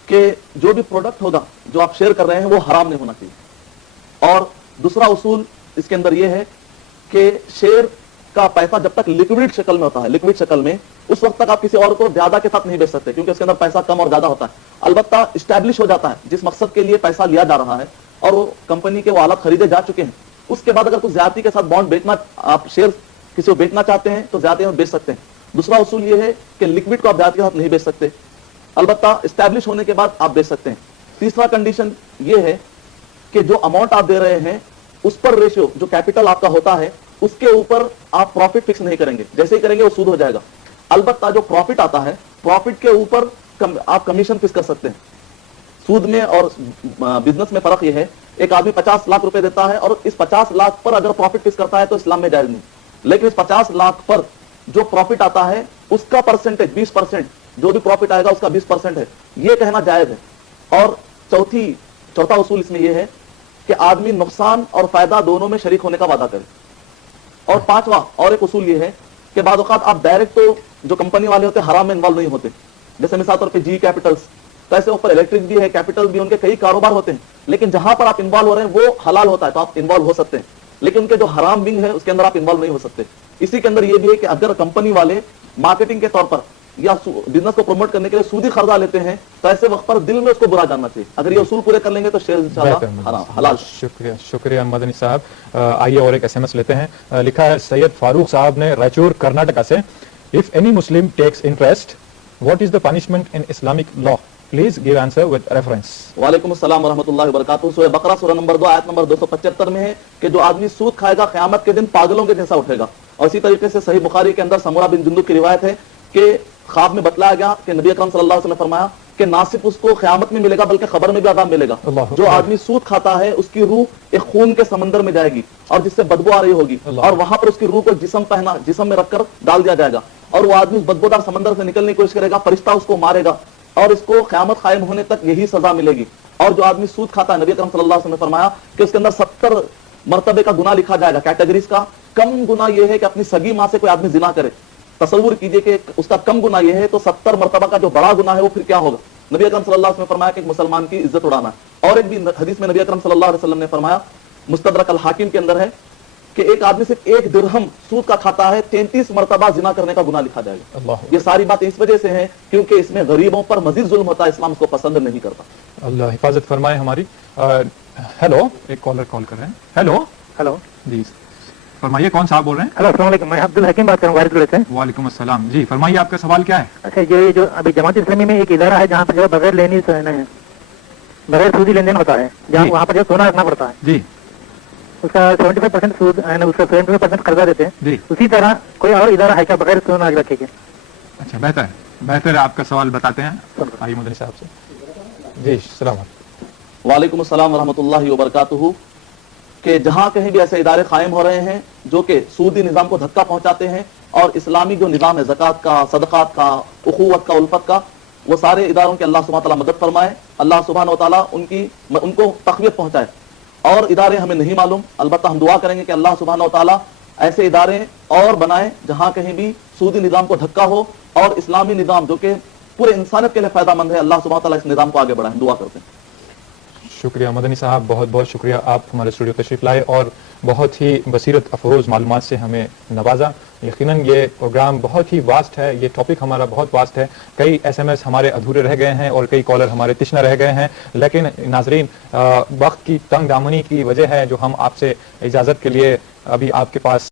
کہ جو بھی پروڈکٹ ہوگا جو آپ شیئر کر رہے ہیں وہ حرام نہیں ہونا چاہیے. اور دوسرا اصول اس کے اندر یہ ہے کہ شیئر کا پیسہ جب تک لکوڈ شکل میں ہوتا ہے, لکوڈ شکل میں, اس وقت تک آپ کسی اور کو زیادہ کے ساتھ نہیں بیچ سکتے, کیونکہ اس کے اندر پیسہ کم اور زیادہ ہوتا ہے. البتہ اسٹیبلش ہو جاتا ہے جس مقصد کے لیے پیسہ لیا جا رہا ہے اور وہ کمپنی کے وہ آلات خریدے جا چکے ہیں, اس کے بعد اگر کچھ زیادتی کے ساتھ بانڈ بیچنا, آپ شیئر کسی کو بیچنا چاہتے ہیں تو زیادتی میں بیچ سکتے ہیں. دوسرا اصول یہ ہے کہ لکوڈ کو آپ زیادتی کے ساتھ نہیں بیچ سکتے, البتہ اسٹیبلش ہونے کے بعد آپ بیچ سکتے ہیں. تیسرا کنڈیشن یہ ہے کہ جو اماؤنٹ آپ دے رہے ہیں اس پر ریشیو, جو کیپٹل آپ کا ہوتا ہے اس کے اوپر آپ پروفٹ فکس نہیں کریں گے, جیسے ہی کریں گے وہ سود ہو جائے گا. البتہ جو پروفٹ آتا ہے پروفٹ کے اوپر آپ کمیشن فکس کر سکتے ہیں. سود میں اور بزنس میں فرق یہ ہے, ایک آدمی 50 لاکھ روپے دیتا ہے اور اس 50 لاکھ پر اگر پروفٹ فکس کرتا ہے تو اسلام میں جائز نہیں, لیکن اس 50 لاکھ پر جو پروفٹ آتا ہے اس کا پرسنٹیج 20%, جو بھی پروفٹ آئے گا اس کا 20% ہے, یہ کہنا جائز ہے. اور چوتھا اصول اس میں یہ ہے کہ آدمی نقصان اور فائدہ دونوں میں شریک ہونے کا وعدہ کرے. اور پانچواں اور ایک اصول یہ ہے کہ بعض اوقات آپ ڈائریکٹ تو جو کمپنی والے ہوتے ہیں حرام میں انوالو نہیں ہوتے, جیسے مثال طور پہ جی کیپٹلز, تو ایسے اوپر الیکٹرک بھی ہے, کیپٹل بھی, ان کے کئی کاروبار ہوتے ہیں, لیکن جہاں پر آپ انوالو ہو رہے ہیں وہ حلال ہوتا ہے تو آپ انوالو ہو سکتے ہیں, لیکن ان کے جو حرام ونگ ہے اس کے اندر آپ انوالو نہیں ہو سکتے. اسی کے اندر یہ بھی ہے کہ اگر کمپنی والے مارکیٹنگ کے طور پر یا بزنس کو پروموٹ کرنے کے لیے سودی قرضہ لیتے ہیں تو ایسے وقت پر دل میں اس کو برا جاننا چاہیے. اگر یہ اصول پورے کر لیں گے تو شیئر انشاءاللہ حلال. شکریہ مدنی صاحب. آئیے اور ایک SMS لیتے ہیں. لکھا ہے سید فاروق صاحب نے رائچور کرناٹکا سے, if any Muslim takes interest, what is the punishment in Islamic law? Please give answer with reference. وعلیکم السلام ورحمۃ اللہ وبرکاتہ. سورہ بقرہ سورہ نمبر 2 آیت نمبر 275 میں ہے کہ جو آدمی سود کھائے گا قیامت کے دن پاگلوں کے جیسا اٹھے گا. اور اسی طریقے سے صحیح بخاری کے اندر سمورہ بن جندب کی روایت ہے کہ خواب میں بتلایا گیا کہ نبی اکرم صلی اللہ علیہ وسلم نے فرمایا کہ نہ صرف اس کو قیامت میں ملے گا بلکہ قبر میں بھی عذاب ملے گا. جو آدمی سود کھاتا ہے اس کی روح ایک خون کے سمندر میں جائے گی اور جس سے بدبو آ رہی ہوگی, اور وہاں پر اس کی روح کو جسم میں رکھ کر ڈال دیا جائے گا, اور وہ آدمی اس بدبودار سمندر سے نکلنے کی کوشش کرے گا, فرشتہ اس کو مارے گا اور اس کو قیامت قائم ہونے تک یہی سزا ملے گی. اور جو آدمی سود کھاتا ہے نبی اکرم صلی اللہ علیہ وسلم نے فرمایا کہ اس کے اندر 70 مرتبے کا گناہ لکھا جائے گا, کیٹیگریز کا. کم گناہ یہ ہے کہ اپنی سگی ماں سے کوئی آدمی زنا کرے, تصور کیجئے کہ اس کا کم گناہ یہ ہے تو 70 مرتبہ کا جو بڑا گناہ ہے وہ پھر کیا ہوگا. نبی اکرم صلی اللہ علیہ وسلم نے فرمایا کہ ایک مسلمان کی عزت اڑانا ہے. اور ایک بھی حدیث میں نبی اکرم صلی اللہ علیہ وسلم نے فرمایا, مستدرک الحاکم کے اندر ہے, کہ ایک آدمی صرف 1 درہم سود کا کھاتا ہے 33 مرتبہ زنا کرنے کا گناہ لکھا جائے گا. یہ ساری باتیں اس وجہ سے ہیں کیونکہ اس میں غریبوں پر مزید ظلم ہوتا ہے, اسلام اس کو پسند نہیں کرتا. اللہ حفاظت فرمائے ہماری. ہیلو, ایک کالر کال کر رہے ہیں. ہیلو جی فرمائیے, کون صاحب بول رہے ہیں؟ ہلو السلام علیکم, میں عبد الحکیم بات کر رہا ہوں سے. وعلیکم السلام جی, فرمائیے آپ کا سوال کیا ہے؟ اچھا, یہ جو ابھی جماعت اسلامی میں ایک ادارہ ہے جہاں پر جو بغیر لینی بغیر سودی لین دین ہوتا ہے, جہاں وہاں پر جو سونا رکھنا پڑتا ہے جی, اس کا 75% سود, اس کا 75% قرضہ دیتے ہیں جی, اسی طرح کوئی اور ادارہ ہے کیا بغیر سونا رکھے گا؟ اچھا, بہتر آپ کا سوال بتاتے ہیں. آئیے مدنی صاحب سے. جی السلام علیکم. وعلیکم السلام ورحمۃ اللہ وبرکاتہ. کہ جہاں کہیں بھی ایسے ادارے قائم ہو رہے ہیں جو کہ سودی نظام کو دھکا پہنچاتے ہیں اور اسلامی جو نظام ہے زکوٰۃ کا, صدقات کا, اخوت کا, الفت کا, وہ سارے اداروں کے اللہ سبحانہ وتعالیٰ مدد فرمائے, اللہ سبحانہ وتعالیٰ ان کو تقویت پہنچائے. اور ادارے ہمیں نہیں معلوم, البتہ ہم دعا کریں گے کہ اللہ سبحانہ وتعالیٰ ایسے ادارے اور بنائے جہاں کہیں بھی سودی نظام کو دھکا ہو اور اسلامی نظام جو کہ پورے انسانیت کے لیے فائدہ مند ہے, اللہ سبحانہ وتعالیٰ اس نظام کو آگے بڑھائیں. دعا کرتے ہیں. شکریہ مدنی صاحب, بہت بہت شکریہ, آپ ہمارے اسٹوڈیو تشریف لائے اور بہت ہی بصیرت افروز معلومات سے ہمیں نوازا. یقیناً یہ پروگرام بہت ہی واسٹ ہے, یہ ٹاپک ہمارا بہت واسٹ ہے, کئی SMS ہمارے ادھورے رہ گئے ہیں اور کئی کالر ہمارے تشنہ رہ گئے ہیں, لیکن ناظرین وقت کی تنگ دامنی کی وجہ ہے جو ہم آپ سے اجازت کے لیے ابھی آپ کے پاس